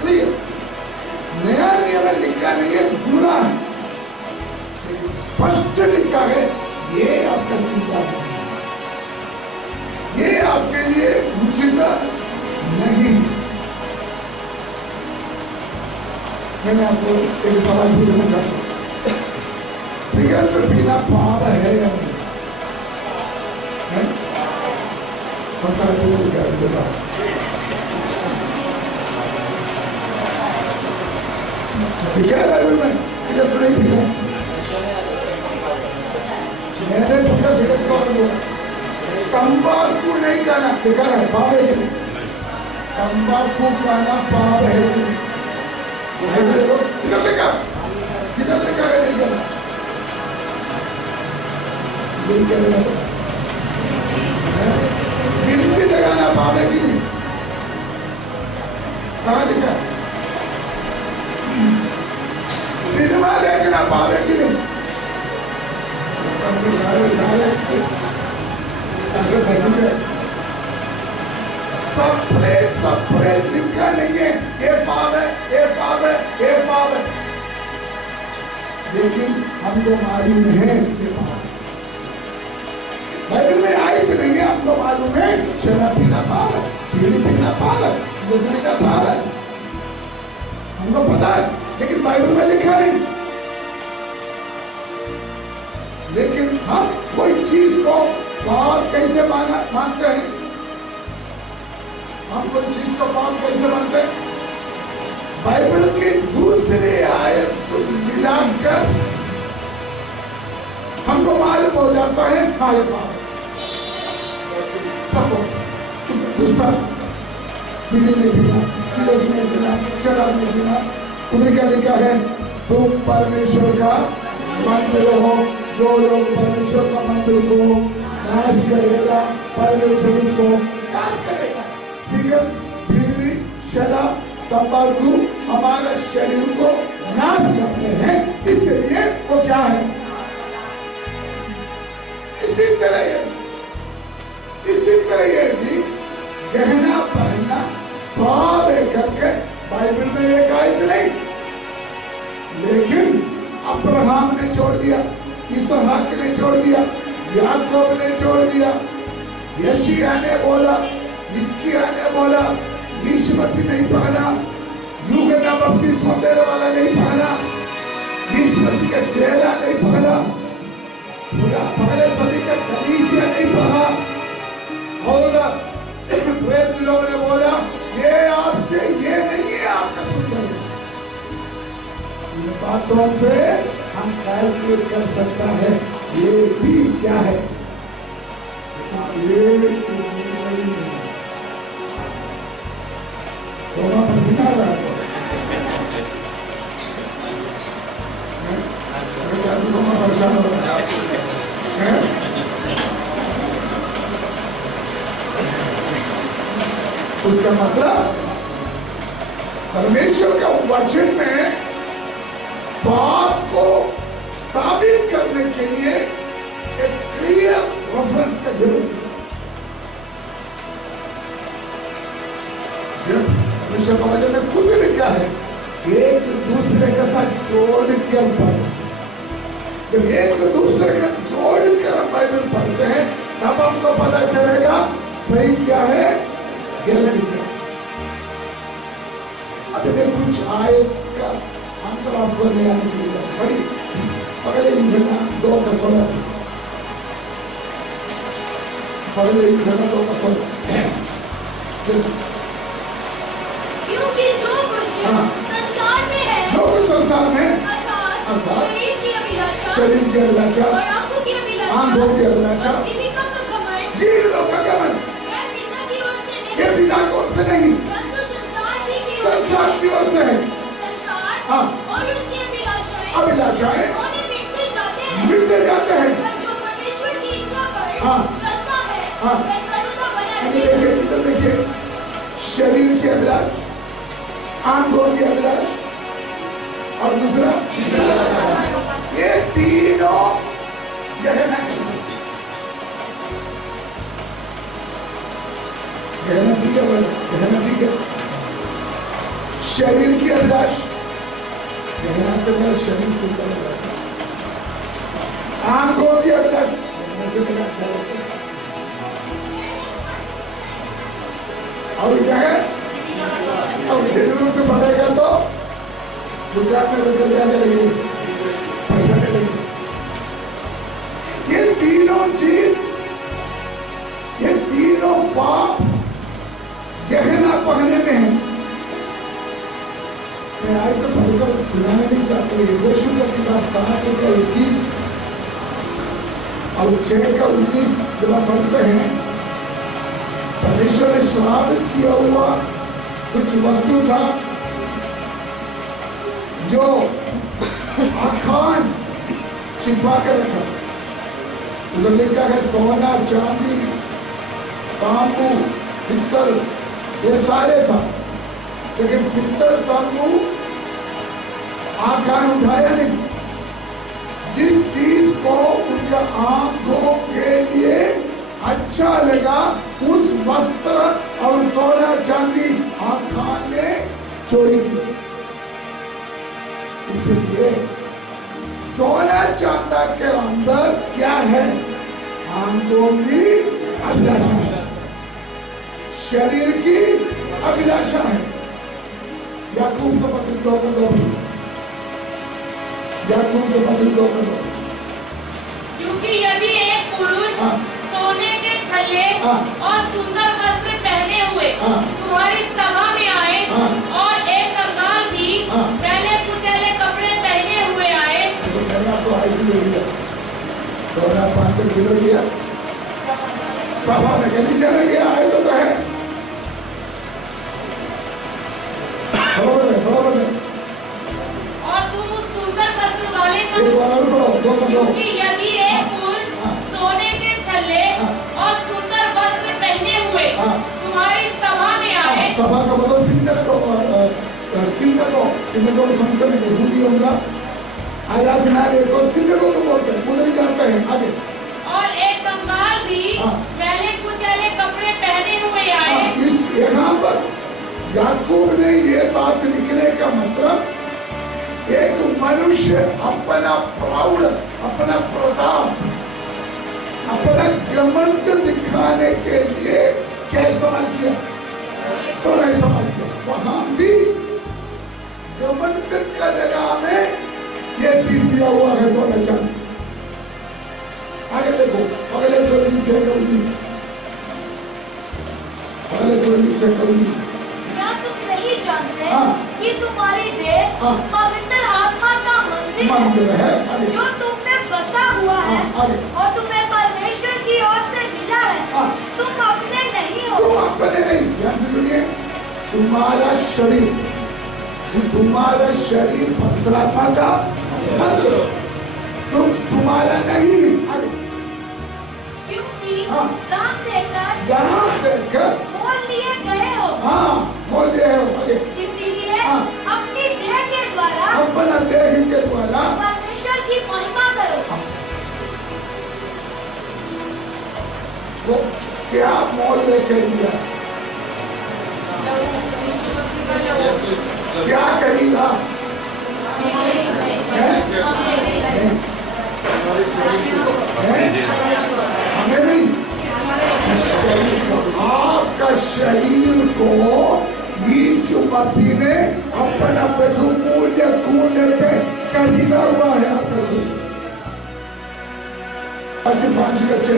क्लियर, नया नियम लिखा नहीं है गुनाह, लेकिन स्पष्ट लिखा है ये आपका श्रृंगार नहीं, ये आपके लिए उचित नहीं। मैंने आपको एक सवाल पूछना चाहता हूं, सिगरेट पीना पाप है या नहीं? कौन सा क्या लिखा है बाइबल में सिगरेट नहीं पीना? मैंने पूछा सिगरेट कौन बोला? तंबाकू नहीं खाना, लिखा है पाप है कि नहीं? तंबाकू खाना पाप है कि नहीं? इधर लिखा, इधर लिखा है नहीं करना, गिनती लगाना पाप है कि नहीं? कहाँ लिखा? सिनेमा देखना पाप है कि नहीं? सारे सप्रेस सब पर लिखा नहीं है ये पाप है, ये पाप है, ये पाप है, लेकिन हमको मालूम है ये पाप है। बाइबल में आयत नहीं है, हमको मालूम है शराब पीना पाप है, बीड़ी पीना पाप है, सिगरेट पीना पाप है, हमको पता है, लेकिन बाइबल में लिखा नहीं। लेकिन हम कोई चीज को पाप कैसे मानते हैं? हम कोई चीज को पाप कैसे मानते हैं? बाइबल की दूसरी आयत मिलाकर हमको मालूम हो जाता है हाँ ये पाप। सपोज दूसरा बीड़ी नहीं पीना, सिगरेट नहीं पीना, शराब नहीं पीना, उन्हें क्या लिखा है? तुम परमेश्वर का मंदिर हो, जो लोग परमेश्वर का मंदिर को नाश करेगा परमेश्वर उसको नाश करेगा। सिगरेट, बीड़ी, शराब, तंबाकू हमारे शरीर को नाश करते हैं, इसलिए वो क्या है? इसी तरह ये भी गहना पहनना पाप है करके बाइबल में एक आयत नहीं, लेकिन अब्राहम ने छोड़ दिया, इसहाक ने छोड़ दिया, याकूब ने छोड़ दिया, यशिया ने बोला, हिजकिय्याह ने बोला, यीशु मसीह नहीं पहना, यूहन्ना बपतिस्मा देने वाला नहीं पहना, यीशु मसीह का चेला नहीं पहना, पूरा पहले सदी का कलीसिया नहीं पढ़ा, और वेद लोगों ने बोला ये आपके ये नहीं है आपका सुंदर। इन बातों से हम कैलकुलेट कर सकता है ये भी क्या है, ये सोना पसीना आ रहा है कैसे सोना परेशान हो रहा है? उसका मतलब परमेश्वर का वचन में पाप को स्थापित करने के लिए एक क्लियर रेफरेंस का जरूरत है। जब परमेश्वर का वचन में खुद लिखा है एक दूसरे के साथ जोड़कर पढ़ो, जब एक दूसरे का जोड़कर हम बाइबल पढ़ते हैं तब हमको पता चलेगा सही क्या है गलत क्या। अब मैं कुछ आयत का अंतर आपको ले आने के लिए बड़ी पहले यूहन्ना 2:16, पहले यूहन्ना 2:16, क्योंकि जो कुछ संसार में है, जो कुछ संसार में अर्थात शरीर की अभिलाषा, शरीर की अभिलाषा, और आंखों की अभिलाषा, आंखों की अभिलाषा, और जीविका का घमंड, जीविका का घमंड, ये पिता की ओर से नहीं, संसार की ओर से है। संसार और उसकी अभिलाषाएं मिटते जाते हैं, जो परमेश्वर की इच्छा पर चलता है वह सर्वदा बना रहेगा। इधर देखिए, शरीर की अभिलाष, आंखों की अभिलाष और दूसरा ये तीनों गहना ठीक है, गहना ठीक है। शरीर की अभिलाष, गहना से मेरा शरीर सुंदर हो जाता है। आंखों की अभिलाष, गहना से मेरा अच्छा लगता है। और क्या है? अब जरूरत पड़ेगा तो दुकान में बदल जाने लगी, पैसा नहीं लगेगा। ये तीनों चीज, ये तीनों पाप गहना पहने में है। मैं आज तो पढ़कर सुनाना नहीं चाहता। यहोशू का किताब 7:21 और 6:19 जब हम पढ़ते हैं, परमेश्वर ने श्रापित किया हुआ कुछ वस्तु था जो आखान छिपा कर रखा। उधर लिखा है सोना, चांदी, तांबू, पित्तल, ये सारे था, लेकिन पित्तल, तांबू आखान उठाया नहीं। जिस चीज को उनका आंखों के लिए अच्छा लगा उस वस्त्र और सोना चांदी आखान ने चोरी की। इसलिए सोना चांदा के अंदर क्या है? आंखों की अभिलाषा है, शरीर की अभिलाषा है। याकूब को पत्र 2 का 2, याकूब को पत्र 2 का 2। क्योंकि यदि एक पुरुष सोने के छल्ले और सुंदर वस्त्र पहने हुए तुम्हारी सभा में आए और एक कंगाल भी पहले कुचले कपड़े पहने हुए आए, तो मैंने आपको हाई ले लिया, सोना 5 किलो लिया, सभा में कलीसिया में गया, आए तो है बराबर है। और तुम उस सुंदर वस्त्र वाले क्योंकि यदि एक पुरुष सोने के छल्ले और सुंदर वस्त्र पहने हुए तुम्हारी सभा में आए, सभा का मतलब सिंगो संस्कृत में यहूदियों का आराधनालय को सिंगो को बोलते हैं, उधर जाते हैं। आगे और एक कंगाल भी पहले कुचले कपड़े पहने हुए आए। इस यहाँ पर याकूब ने ये बात लिखने का मतलब, एक मनुष्य अपना प्राउड, अपना प्रताप, अपना घमंड दिखाने के लिए क्या इस्तेमाल किया? सोना इस्तेमाल किया। वहां भी घमंड का जगह में ये चीज दिया हुआ है, सोना चांदी। आगे देखो, अगले 6:19, अगले 6:19। क्या तुम नहीं जानते कि तुम्हारी देह पवित्र आत्मा का मंदिर है जो तुम में बसा हुआ है और तुम्हें परमेश्वर की ओर से मिला है? तुम अपने नहीं हो। तुम अपने नहीं, यहाँ से सुनिए, तुम्हारा शरीर पवित्र आत्मा का मंदिर, तुम्हारा नहीं। आगे क्योंकि दाम देकर मोल लिए गए हो। मोल लिए हो। आगे इसीलिए अपनी देह के द्वारा, अपना देह के द्वारा परमेश्वर की महिमा करो। वो क्या मोल लेके दिया? क्या खरीदा? हमें नहीं, आपका शरीर को यीशु मसीह ने अपना बहुमूल्य खून लेके खरीदा हुआ है। आपका शरीर 5 बच्चे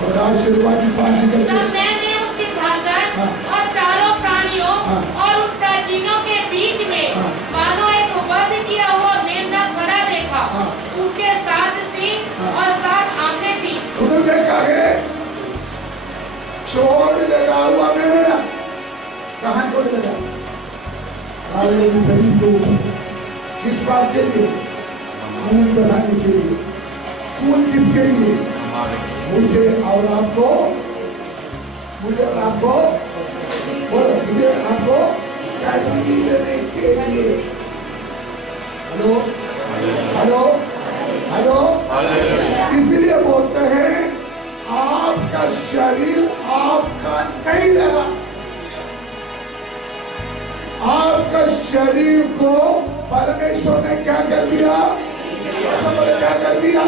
और आशीर्वाद की 5 बच्चे। मैंने उस सिंहासन और चारों प्राणियों और उन प्राचीनों के बीच में मानो एक वध किया हुआ मेमना खड़ा देखा। उसके 7 सिंह और 7 आंखें थी। उधर देखा है चोट लगा हुआ मेमना। कहाँ चोट लगा? शरीर को किस बात के लिए? खून बढ़ाने के लिए। खून किसके लिए? मुझे और आपको, मुझे और आपको, बोलो, मुझे आपको खरीदने के लिए। हेलो हेलो हेलो, इसलिए बोलते हैं आपका शरीर आपका नहीं रहा। आपका शरीर को परमेश्वर ने क्या कर दिया? क्या कर दिया?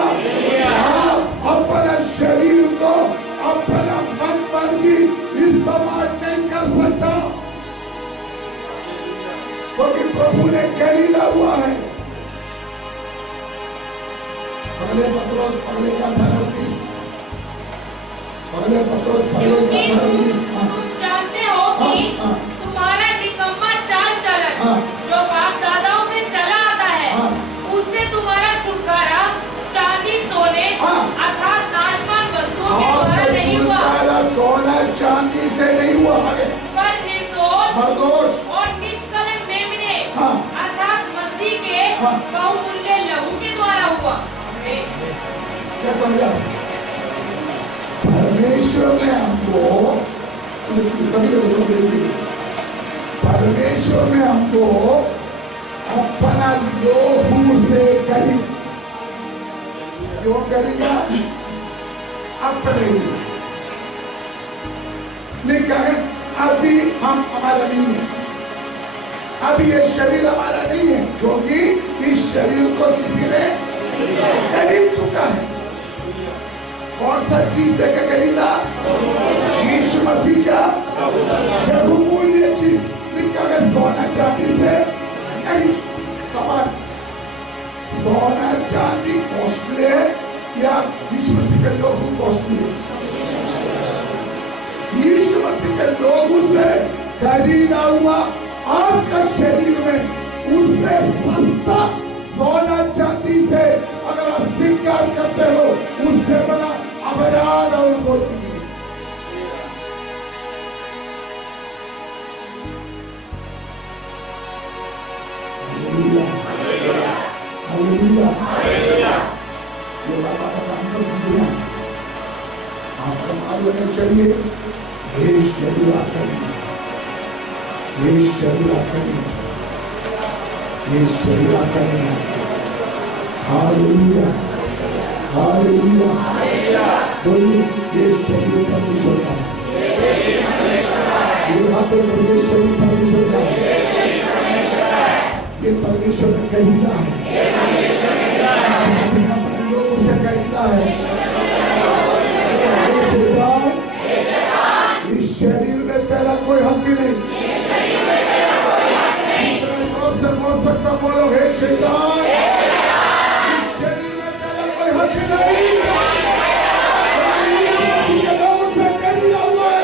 आप अपना शरीर को अपना मन मर्जी इस्तेमाल नहीं कर सकता, क्योंकि प्रभु ने खरीदा हुआ है। पहले पत्रोस पहले का 19, पहले पत्रोस पहले का 19। तुम जानते हो कि तुम्हारा निकम्मा चाल चलन जो बाप दादाओं से चला आता है, उससे तुम्हारा छुटकारा चांदी सोने अर्थात नाशवान वस्तुओं के द्वारा नहीं हुआ। सोना चांदी से नहीं हुआ, पर निर्दोष और निष्कलंक मेमने अर्थात मसीह के बहुमूल्य लहू के द्वारा हुआ। क्या समझा? परमेश्वर ने हमको, परमेश्वर ने हमको अपना लोहू से खरीद। क्यों खरीदा? अपने लिए। लिखा है अभी हम हमारा नहीं है, अभी ये शरीर हमारा नहीं है, क्योंकि इस शरीर को किसी ने खरीद चुका है। कौन सा चीज देकर खरीदा? यीशु मसीह का बहुमूल्य चीज। लिखा है सोना चांदी से नहीं, सवाल सोना चांदी कॉस्टली है या यीशु मसीह के लोग कॉस्टली है? यीशु मसीह के लोगों से खरीदा हुआ आपका शरीर में उससे सस्ता सोना चांदी से अगर आप श्रृंगार करते हो, उससे बड़ा अपराध और कोई नहीं। हालेलुया। ये बाबा का काम कर दिया। आपको मालूम होना चाहिए ये शरीर आपका नहीं, ये शरीर आपका नहीं, ये शरीर आपका नहीं है। Hallelujah, hallelujah. बोलिए ये शरीर परमेश्वर का है। ये हाथों में ये शरीर परमेश्वर का है। ये परमेश्वर ने खरीदा है, अपने लोगों से खरीदा है। ये शैतान, इस शरीर में तेरा कोई हक नहीं। इतना जोर से बोल सकता, बोलो हे शैतान, इस शरीर में तेरा कोई हक नहीं। लोगों से खरीदा हुआ है।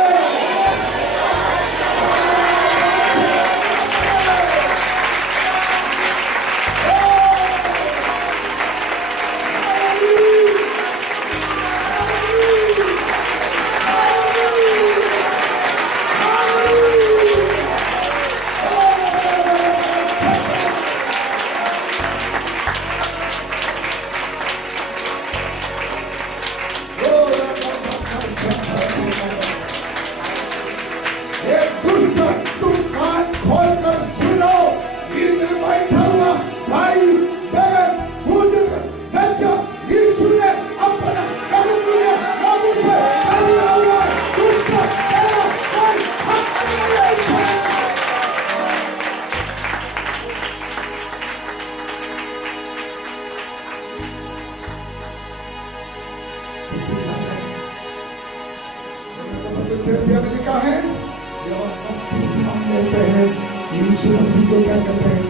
में लिखा है जब आप बपतिस्मा लेते हैं, यीशु मसीह को क्या कहते हैं?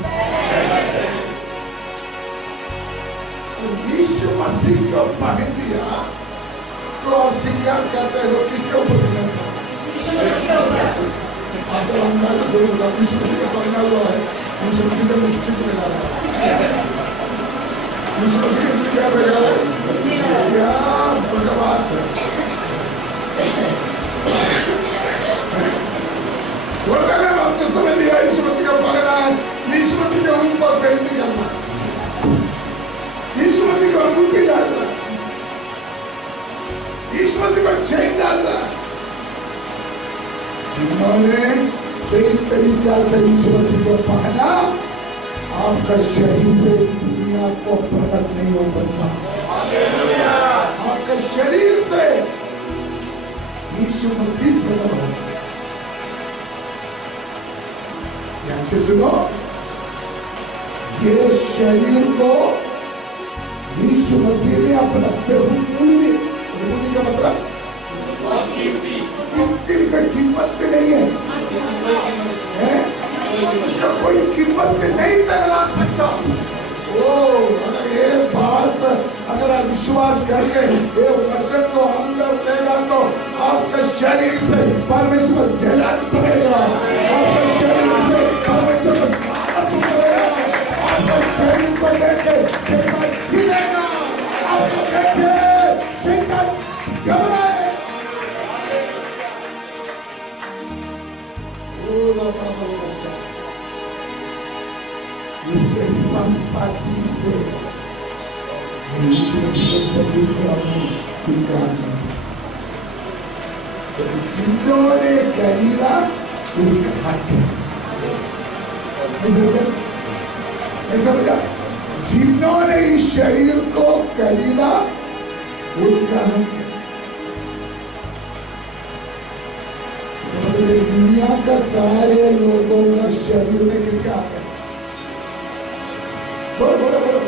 यीशु मसीह को पहन लिया तो आप श्रृंगार करते हो, किसके ऊपर श्रृंगार करते हो? आपको अंदाजा जरूर होगा, यीशु मसीह का पहना हुआ है, यीशु मसीह का लिपस्टिक लगा रहा है, यीशु मसीह का क्या लगा रहा है? क्या बकवास है। बपतिस्मा लिया, यीशु मसीह का पकड़ा है, यीशु मसीह के ऊपर पेंट करना, यीशु मसीह को अंगूठी डाल रहा है, यीशु मसीह को चेन डाल रहा है। जिन्होंने सही तरीका से यीशु मसीह को पकड़ा, आपका शरीर से दुनिया को प्रकट नहीं हो सकता। आपका शरीर से यीशु मसीह प्रकट हो। ध्यान से सुनो, ये शरीर को यीशु मसीह ने अपना बहुमूल्य, बहुमूल्य का मतलब कोई कीमत नहीं है, उसका कोई कीमत नहीं टकरा सकता। ओ अगर ये बात अगर आप विश्वास करके ये वचन को अंदर लेगा तो आपके शरीर से परमेश्वर जलन करेगा, आपके शरीर से परमेश्वर स्वागत करेगा, आपके शरीर को लेके शैतान छिलेगा, आपको लेके शैतान घबराए। इससे सस्ता चीज से यीशु मसीह के शरीर को अपने स्वीकार करते, जिन्होंने खरीदा उसका हक है। ऐसा समझा? जिन्होंने इस शरीर को खरीदा उसका हक है। दुनिया का सारे लोगों का शरीर में किसका हक है? बोलो बोलो बोलो।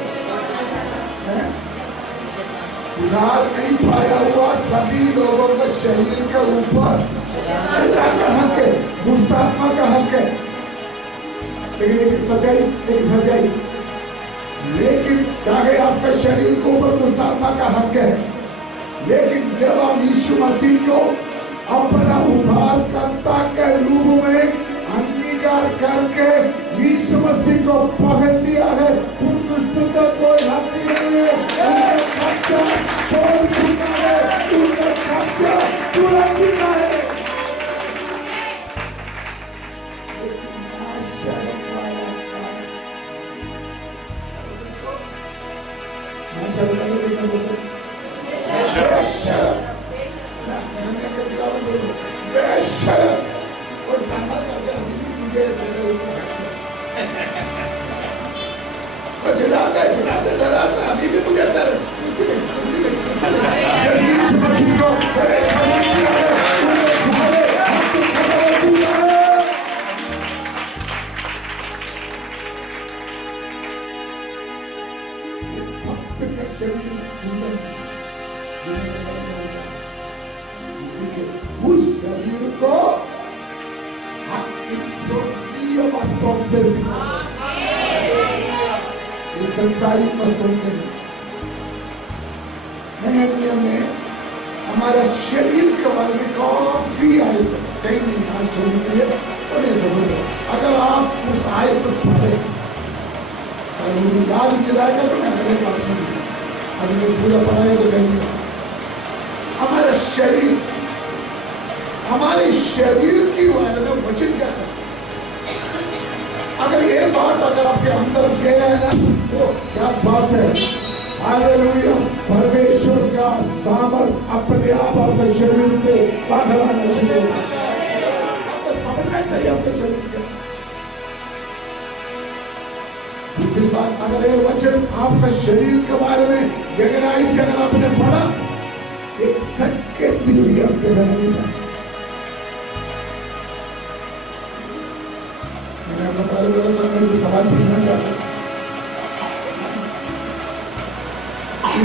उधार नहीं पाया हुआ सभी लोगों का शरीर के ऊपर शैतान का हक है, दुष्ट आत्मा का हक है। लेकिन एक सच्चाई, लेकिन चाहे आपका शरीर के ऊपर दुष्ट आत्मा का हक है, लेकिन जब आप यीशु मसीह को अपना उद्धारकर्ता के रूप में अंगीकार करके यीशु मसीह को पकड़ लिया है, उन दुष्टों का कोई हक नहीं है। उनका कब्जा छोड़ चुका है, उनका कब्जा चुरा चुका है। और ड्रामा करके अभी भी मुझे चिढ़ाते डराते अभी भी मुझे डर कुछ नहीं जब यीशु मसीह को उस शरीर को स्वर्गीय वस्त्रों से ये संसारिक वस्त्रों से नए नियम में हमारा शरीर के बारे में काफी आयत कहीं नहीं आज छोड़ने के लिए समय दो। अगर आप उस आयत को पढ़े और मुझे याद दिलाएगा तो मैं अगले क्लास में अगर मैं पूरा पढ़ाया तो कहेंगे हमारे शरीर की बारे में वचन क्या है। अगर ये बात अगर आपके अंदर गया है ना तो क्या बात है। हालेलुया। परमेश्वर का सामर्थ अपने आप आपके शरीर से बाहर आना शुरू होगा। आपको समझना चाहिए आपके शरीर के। दूसरी बात, अगर ये वचन आपका शरीर के बारे में गहराई से अगर आपने पढ़ा, एक सेकंड भी आपके घर नहीं पड़ा। मैंने आपको पहले बोला था मैं भी सवाल पूछना चाहता हूँ।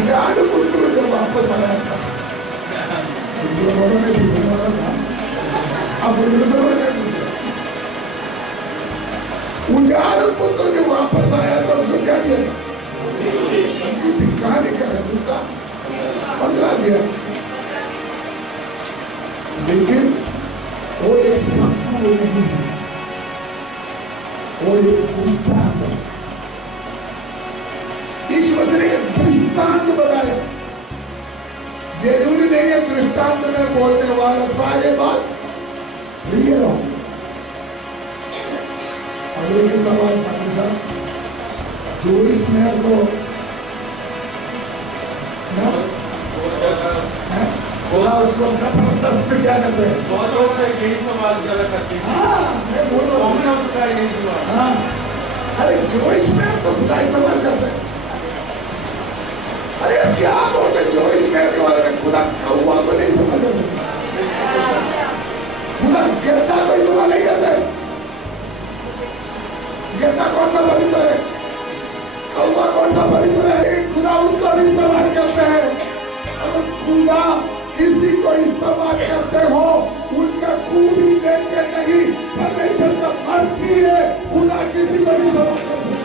जाड़ पुत्र जब वापस आया था, में पूछने वाला था, अब मुझे समझ नहीं पूछा। उजाड़ पुत्र जब वापस आया था उसको क्या दिया था? कहानी क्या है दूसरा 15 दिया। लेकिन वो एक संपूर्ण नहीं है, वो एक दृष्टांत है। ईश्वर ने एक दृष्टांत बताया। जरूरी नहीं है दृष्टांत में बोलने वाला सारे बात रियल हो। अगले के सवाल था जो इसमें तो बोला उसको जबरदस्त क्या करते हैं। बहुत लोग यही सवाल ज्यादा करते हैं। हाँ मैं बोल रहा हूँ। हाँ अरे जो इसमें तो खुदा इस्तेमाल करते हैं। अरे क्या बोलते जो इसमें के बारे में खुदा कौवा को नहीं इस्तेमाल करते, खुदा गेंदा को इस्तेमाल नहीं करते। गेंदा कौन सा पवित्र है, कौवा कौन सा पवित्र है, खुदा उसको भी इस्तेमाल करते हैं। अगर खुदा किसी को इस्तेमाल करते हो उनका खूबी देते नहीं, परमेश्वर का मर्जी है खुदा किसी को भी इस्तेमाल करते हैं।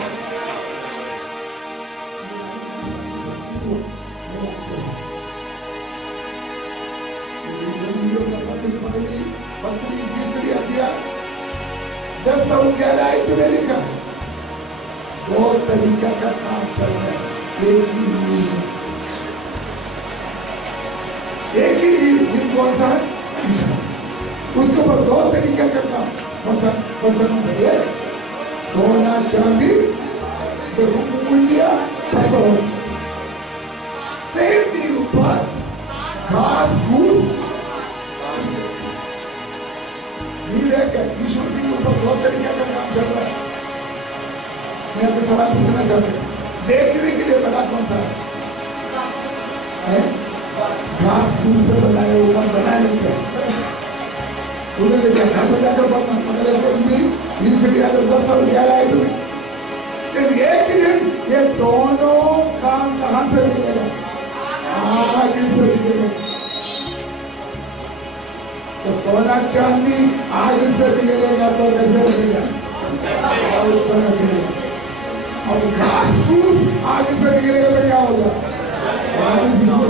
पत्री तीसरी अध्याय 10 और 11 आयत में लिखा है 2 तरीका का काम चल रहा है। एक ही दिन कौन सा है? उसके ऊपर 2 तरीके का काम। कौन सा? एक सोना चांदी मूल्य सेम नींव पर घास फूस ईश्वर सिंह के ऊपर 2 तरीके का काम चल रहा है। मैं आपको सवाल पूछना चाहता हूँ, देखने के लिए बड़ा कौन सा है? घास फूस से बनाया हुआ बना लेते हैं। उधर ले जाकर घर पर जाकर पढ़ना, अगले दिन 20 मिनट या 10 साल गया है तुम्हें। लेकिन एक ही दिन ये दोनों काम कहां से निकलेगा? आगे से निकलेगा। तो सोना चांदी आग से निकलेगा तो कैसे निकलेगा? और घास फूस आग से निकलेगा तो क्या होगा?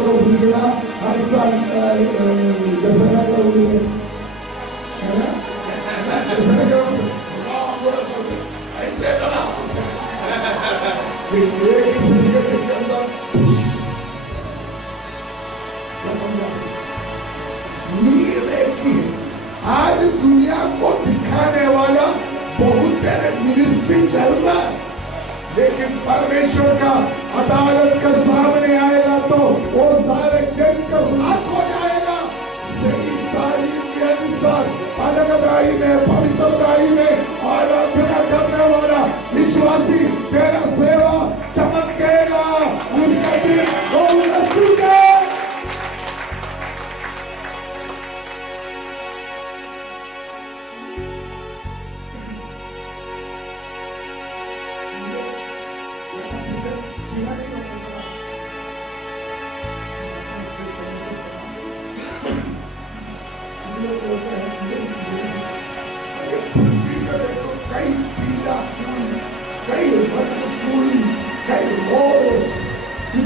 को पूछना हर साल दशहरा का उड़े है ना, दशहरा का ऐसे डरा होता है। एक ही सेकंड के अंदर क्या समझा? नींद एक ही है। आज दुनिया को दिखाने वाला बहुत तेरे मिनिस्ट्री चल रहा है, लेकिन परमेश्वर का अदालत के सामने आएगा तो वो सारे जल कर राख हो जाएगा। सही तालीम के अनुसार अलगदाई में, पवित्रदाई में आराधना करने वाला विश्वासी तेरा सेवा चमकेगा। उसके दिन वो नसूगे।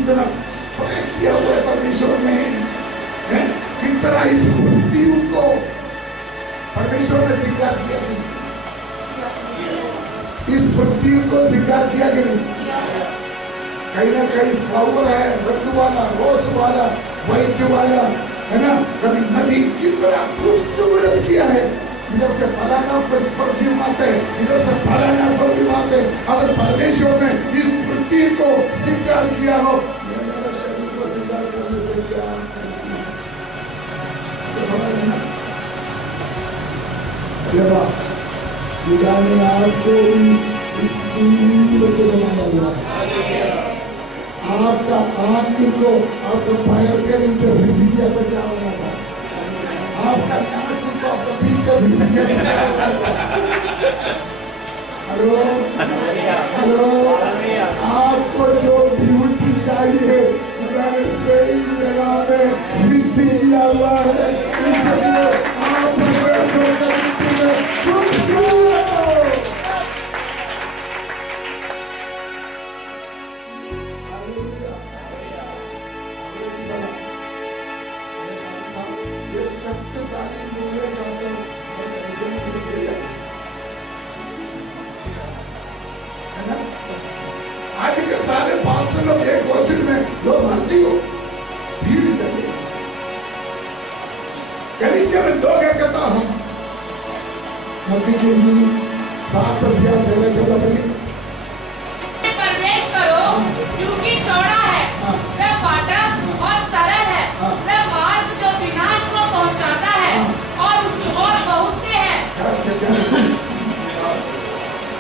इतना स्प्रे किया हुआ है परमेश्वर ने, इतना इस पृथ्वी को परमेश्वर ने स्वीकार किया कि नहीं? इस पृथ्वी को स्वीकार किया कि नहीं? कहीं ना कहीं फ्लावर है, रेड वाला, रोज वाला, व्हाइट वाला, है ना, कभी नदी, कितना खूबसूरत किया है। इधर से फलाना परफ्यूम आते हैं, इधर से फलाना परफ्यूम आते हैं। अगर परमेश्वर ने इस पृथ्वी को स्वीकार किया हो, मेरे शरीर को स्वीकार करने से क्या समझना? जब खुदा ने आपको सूरत बनाया हुआ है, आपका आंख को आपका पैर के नीचे फिट किया तो क्या होना था? आपका नाक को आपका पीछे फिट किया। हेलो हेलो, आपको जो ब्यूटी चाहिए खुदा ने सही जगह में फिट किया हुआ है, इसलिए आप परमेश्वर की दृष्टि में खूबसूरत हो। आज के सारे पास्टर लोग एक कोशिश में जो मर्जी हो भीड़ चले। कलीसिया में 2 इकट्ठा हो, मत्ती के लिए 7 अध्याय 13-14 पढ़िए। प्रवेश करो क्योंकि चौड़ा है वह फाटक और सरल है वह मार्ग जो विनाश को पहुंचाता है और बहुत से हैं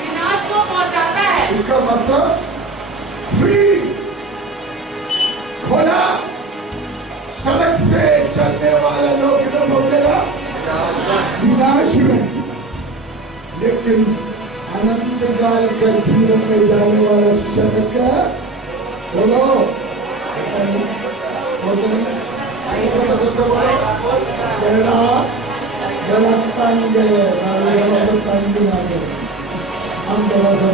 विनाश को पहुंचाता है। इसका मतलब फ्री खोला सड़क से चलने वाला लोग किधर पहुंचेगा? विनाश में। लेकिन अनंत काल का जीवन में जाने वाला सड़क बोलो बड़ा बड़ा तंग है, तंग ना करो, हम थोड़ा सा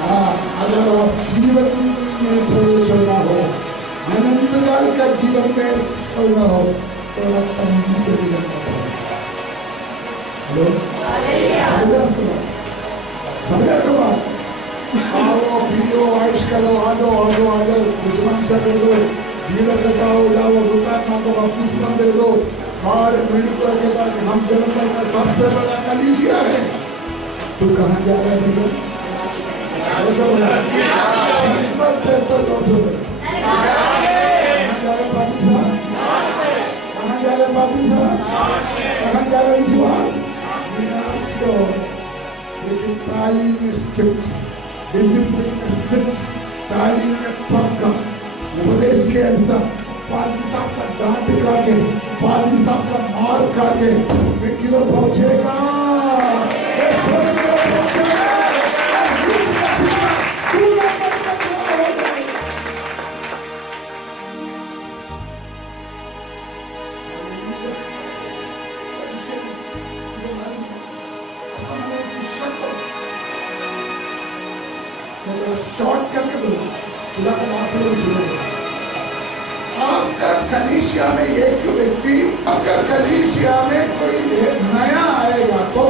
हाँ, अगर आप जीवन में प्रवेश होना हो, अनंत काल का जीवन में छोड़ना हो तो तंगी से निकलना पड़ेगा। समझा कब आओ पियो आयुष करो, आ जाओ दुश्मन से दे दो, भीड़ कटाओ, जाओ दुकान माँ को बपतिस्मा दे दो, सारे मेडिकल इकट्ठा, हम जलंधर का सबसे बड़ा कलीसिया है। तू कहाँ जा रहा है भैया? विश्वास विनाश को, लेकिन तालीम में स्ट्रिक्ट, डिसिप्लिन में स्ट्रिक्ट, तालीम में पक्का, उपदेश के अनुसार पादरी साहब का डांट खा के, पादरी साहब का मार खा के मैं किधर पहुंचेगा? शॉर्ट करके बोलो, खुदा का नाम से शुरू। आपका कलीसिया में एक व्यक्ति, आपका कलीसिया में कोई नया आएगा तो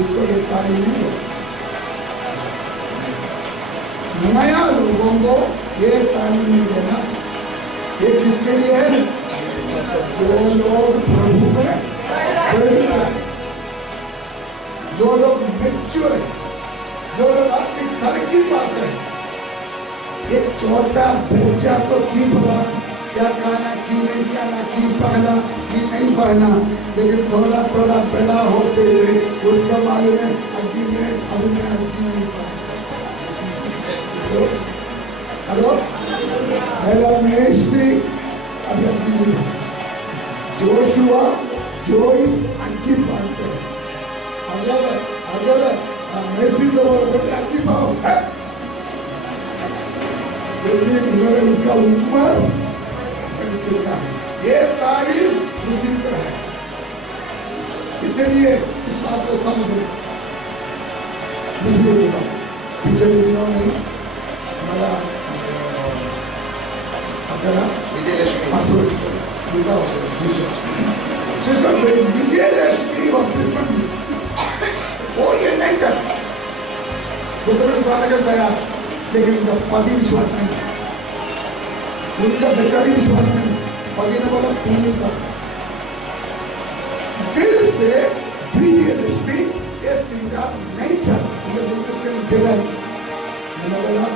उसको ये तालीम नहीं दो। नया लोगों को ये तालीम नहीं देना। ये किसके लिए है? जो लोग प्रभु में बड़े हैं, जो लोग मैच्योर है, जो लोग अपनी तरक्की पाते हैं। एक छोटा बच्चा तो की पता क्या खाना, की नहीं खाना, की पहना, की नहीं पहना, लेकिन थोड़ा थोड़ा बड़ा होते हुए उसका मालूम है अग्नि में, अभी मैं अग्नि नहीं पहन सकता। हेलो, पहला मेषी अभी अग्नि नहीं पहना, जोशुआ जोइस अग्नि पहनते हैं। अगर मेसी तो बेटे अग्नि पाओ है, उन्होंने उसका उम्र चुका है। ये तालीम मुस्लिम पर है, इसलिए इस बात को समझ लो। मुस्लिम का पिछले दिनों में हमारा विजयलक्ष्मी वो ये नहीं चाहता, वो तो बात करता है, लेकिन उनका पति विश्वास नहीं, उनका बेचारी विश्वास नहीं। पति ने बोला तुम दिल से विजयलक्ष्मी ये श्रृंगार नहीं चाहती, दिल में उसके जगह। मैंने बोला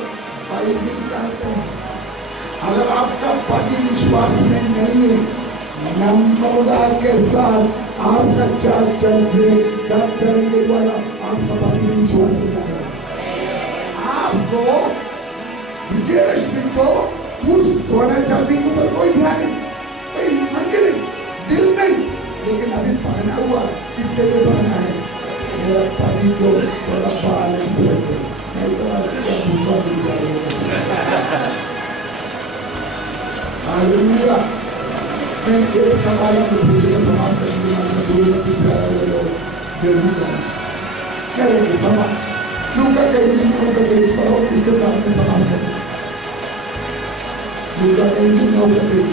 भाई कहते हैं अगर आपका पति विश्वास में नहीं है, नम्रता के साथ आपका चार चरण के द्वारा आपका पति में विश्वास नहीं आएगा। आपको विजयलक्ष्मी को उस सोने चांदी के ऊपर कोई ध्यान नहीं, कोई मर्जी नहीं, दिल नहीं, लेकिन अभी पहना हुआ किसके लिए पहना है? मेरा पति को थोड़ा बैलेंस रखे, नहीं तो भूखा मिल जाएगा। हालेलुया। मैं एक सवाल आपको पूछने समाप्त करेंगे, क्या रहेगी सवाल? लूका कई दिन में होगा तेज पढ़ो, उसके सामने सवाल करो। लूका कई दिन में होगा तेज।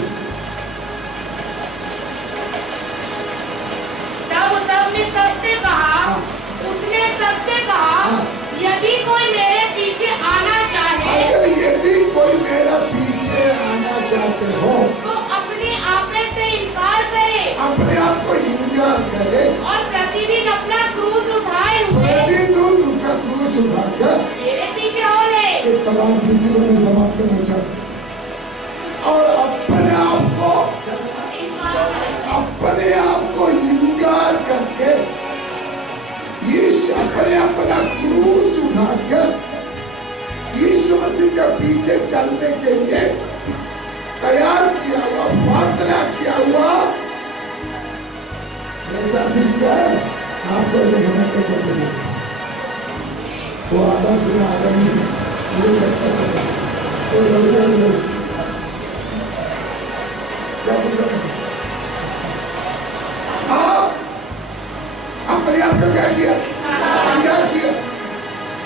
तब उसने सबसे कहा, उसने सबसे कहा, यदि कोई मेरे पीछे आना चाहे, अगर यदि कोई मेरा पीछे आना चाहते हो, तो अपने आप से इनकार करे, अपने आप को इनकार करे, और प्रतिदिन अपना क्रूस उठाए हुए क्रूस उठाकर मेरे पीछे हो ले। एक सवाल पूछे तो मैं समाप्त करना चाहता हूँ। और अपने आप को इनकार करके अपना क्रूस उठाकर यीशु मसीह के पीछे चलने के लिए तैयार किया हुआ, फासला किया हुआ ऐसा सिस्टर आपको देखना तो बदले वो आधा से आधा नहीं, वो लगता है वो लगता है क्या बोलते हैं आप अपने आप को क्या किया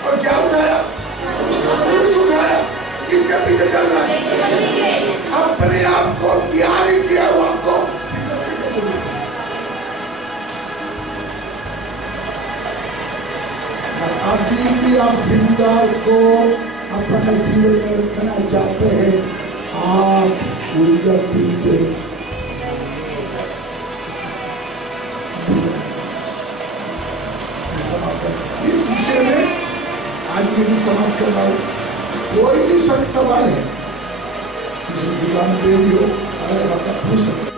और क्या उठाया? क्रूस उठाया। किसके पीछे चल रहा है? अपने आप को तैयार किया हुआ आपको अभी भी आप श्रृंगार को अपने जीवन में रखना चाहते हैं, आप उनके पीछे इस विषय में आज मैं भी समाप्त कर रहा हूं। कोई भी सवाल है, किसी दे दियो, अगर आपका पूछ सकते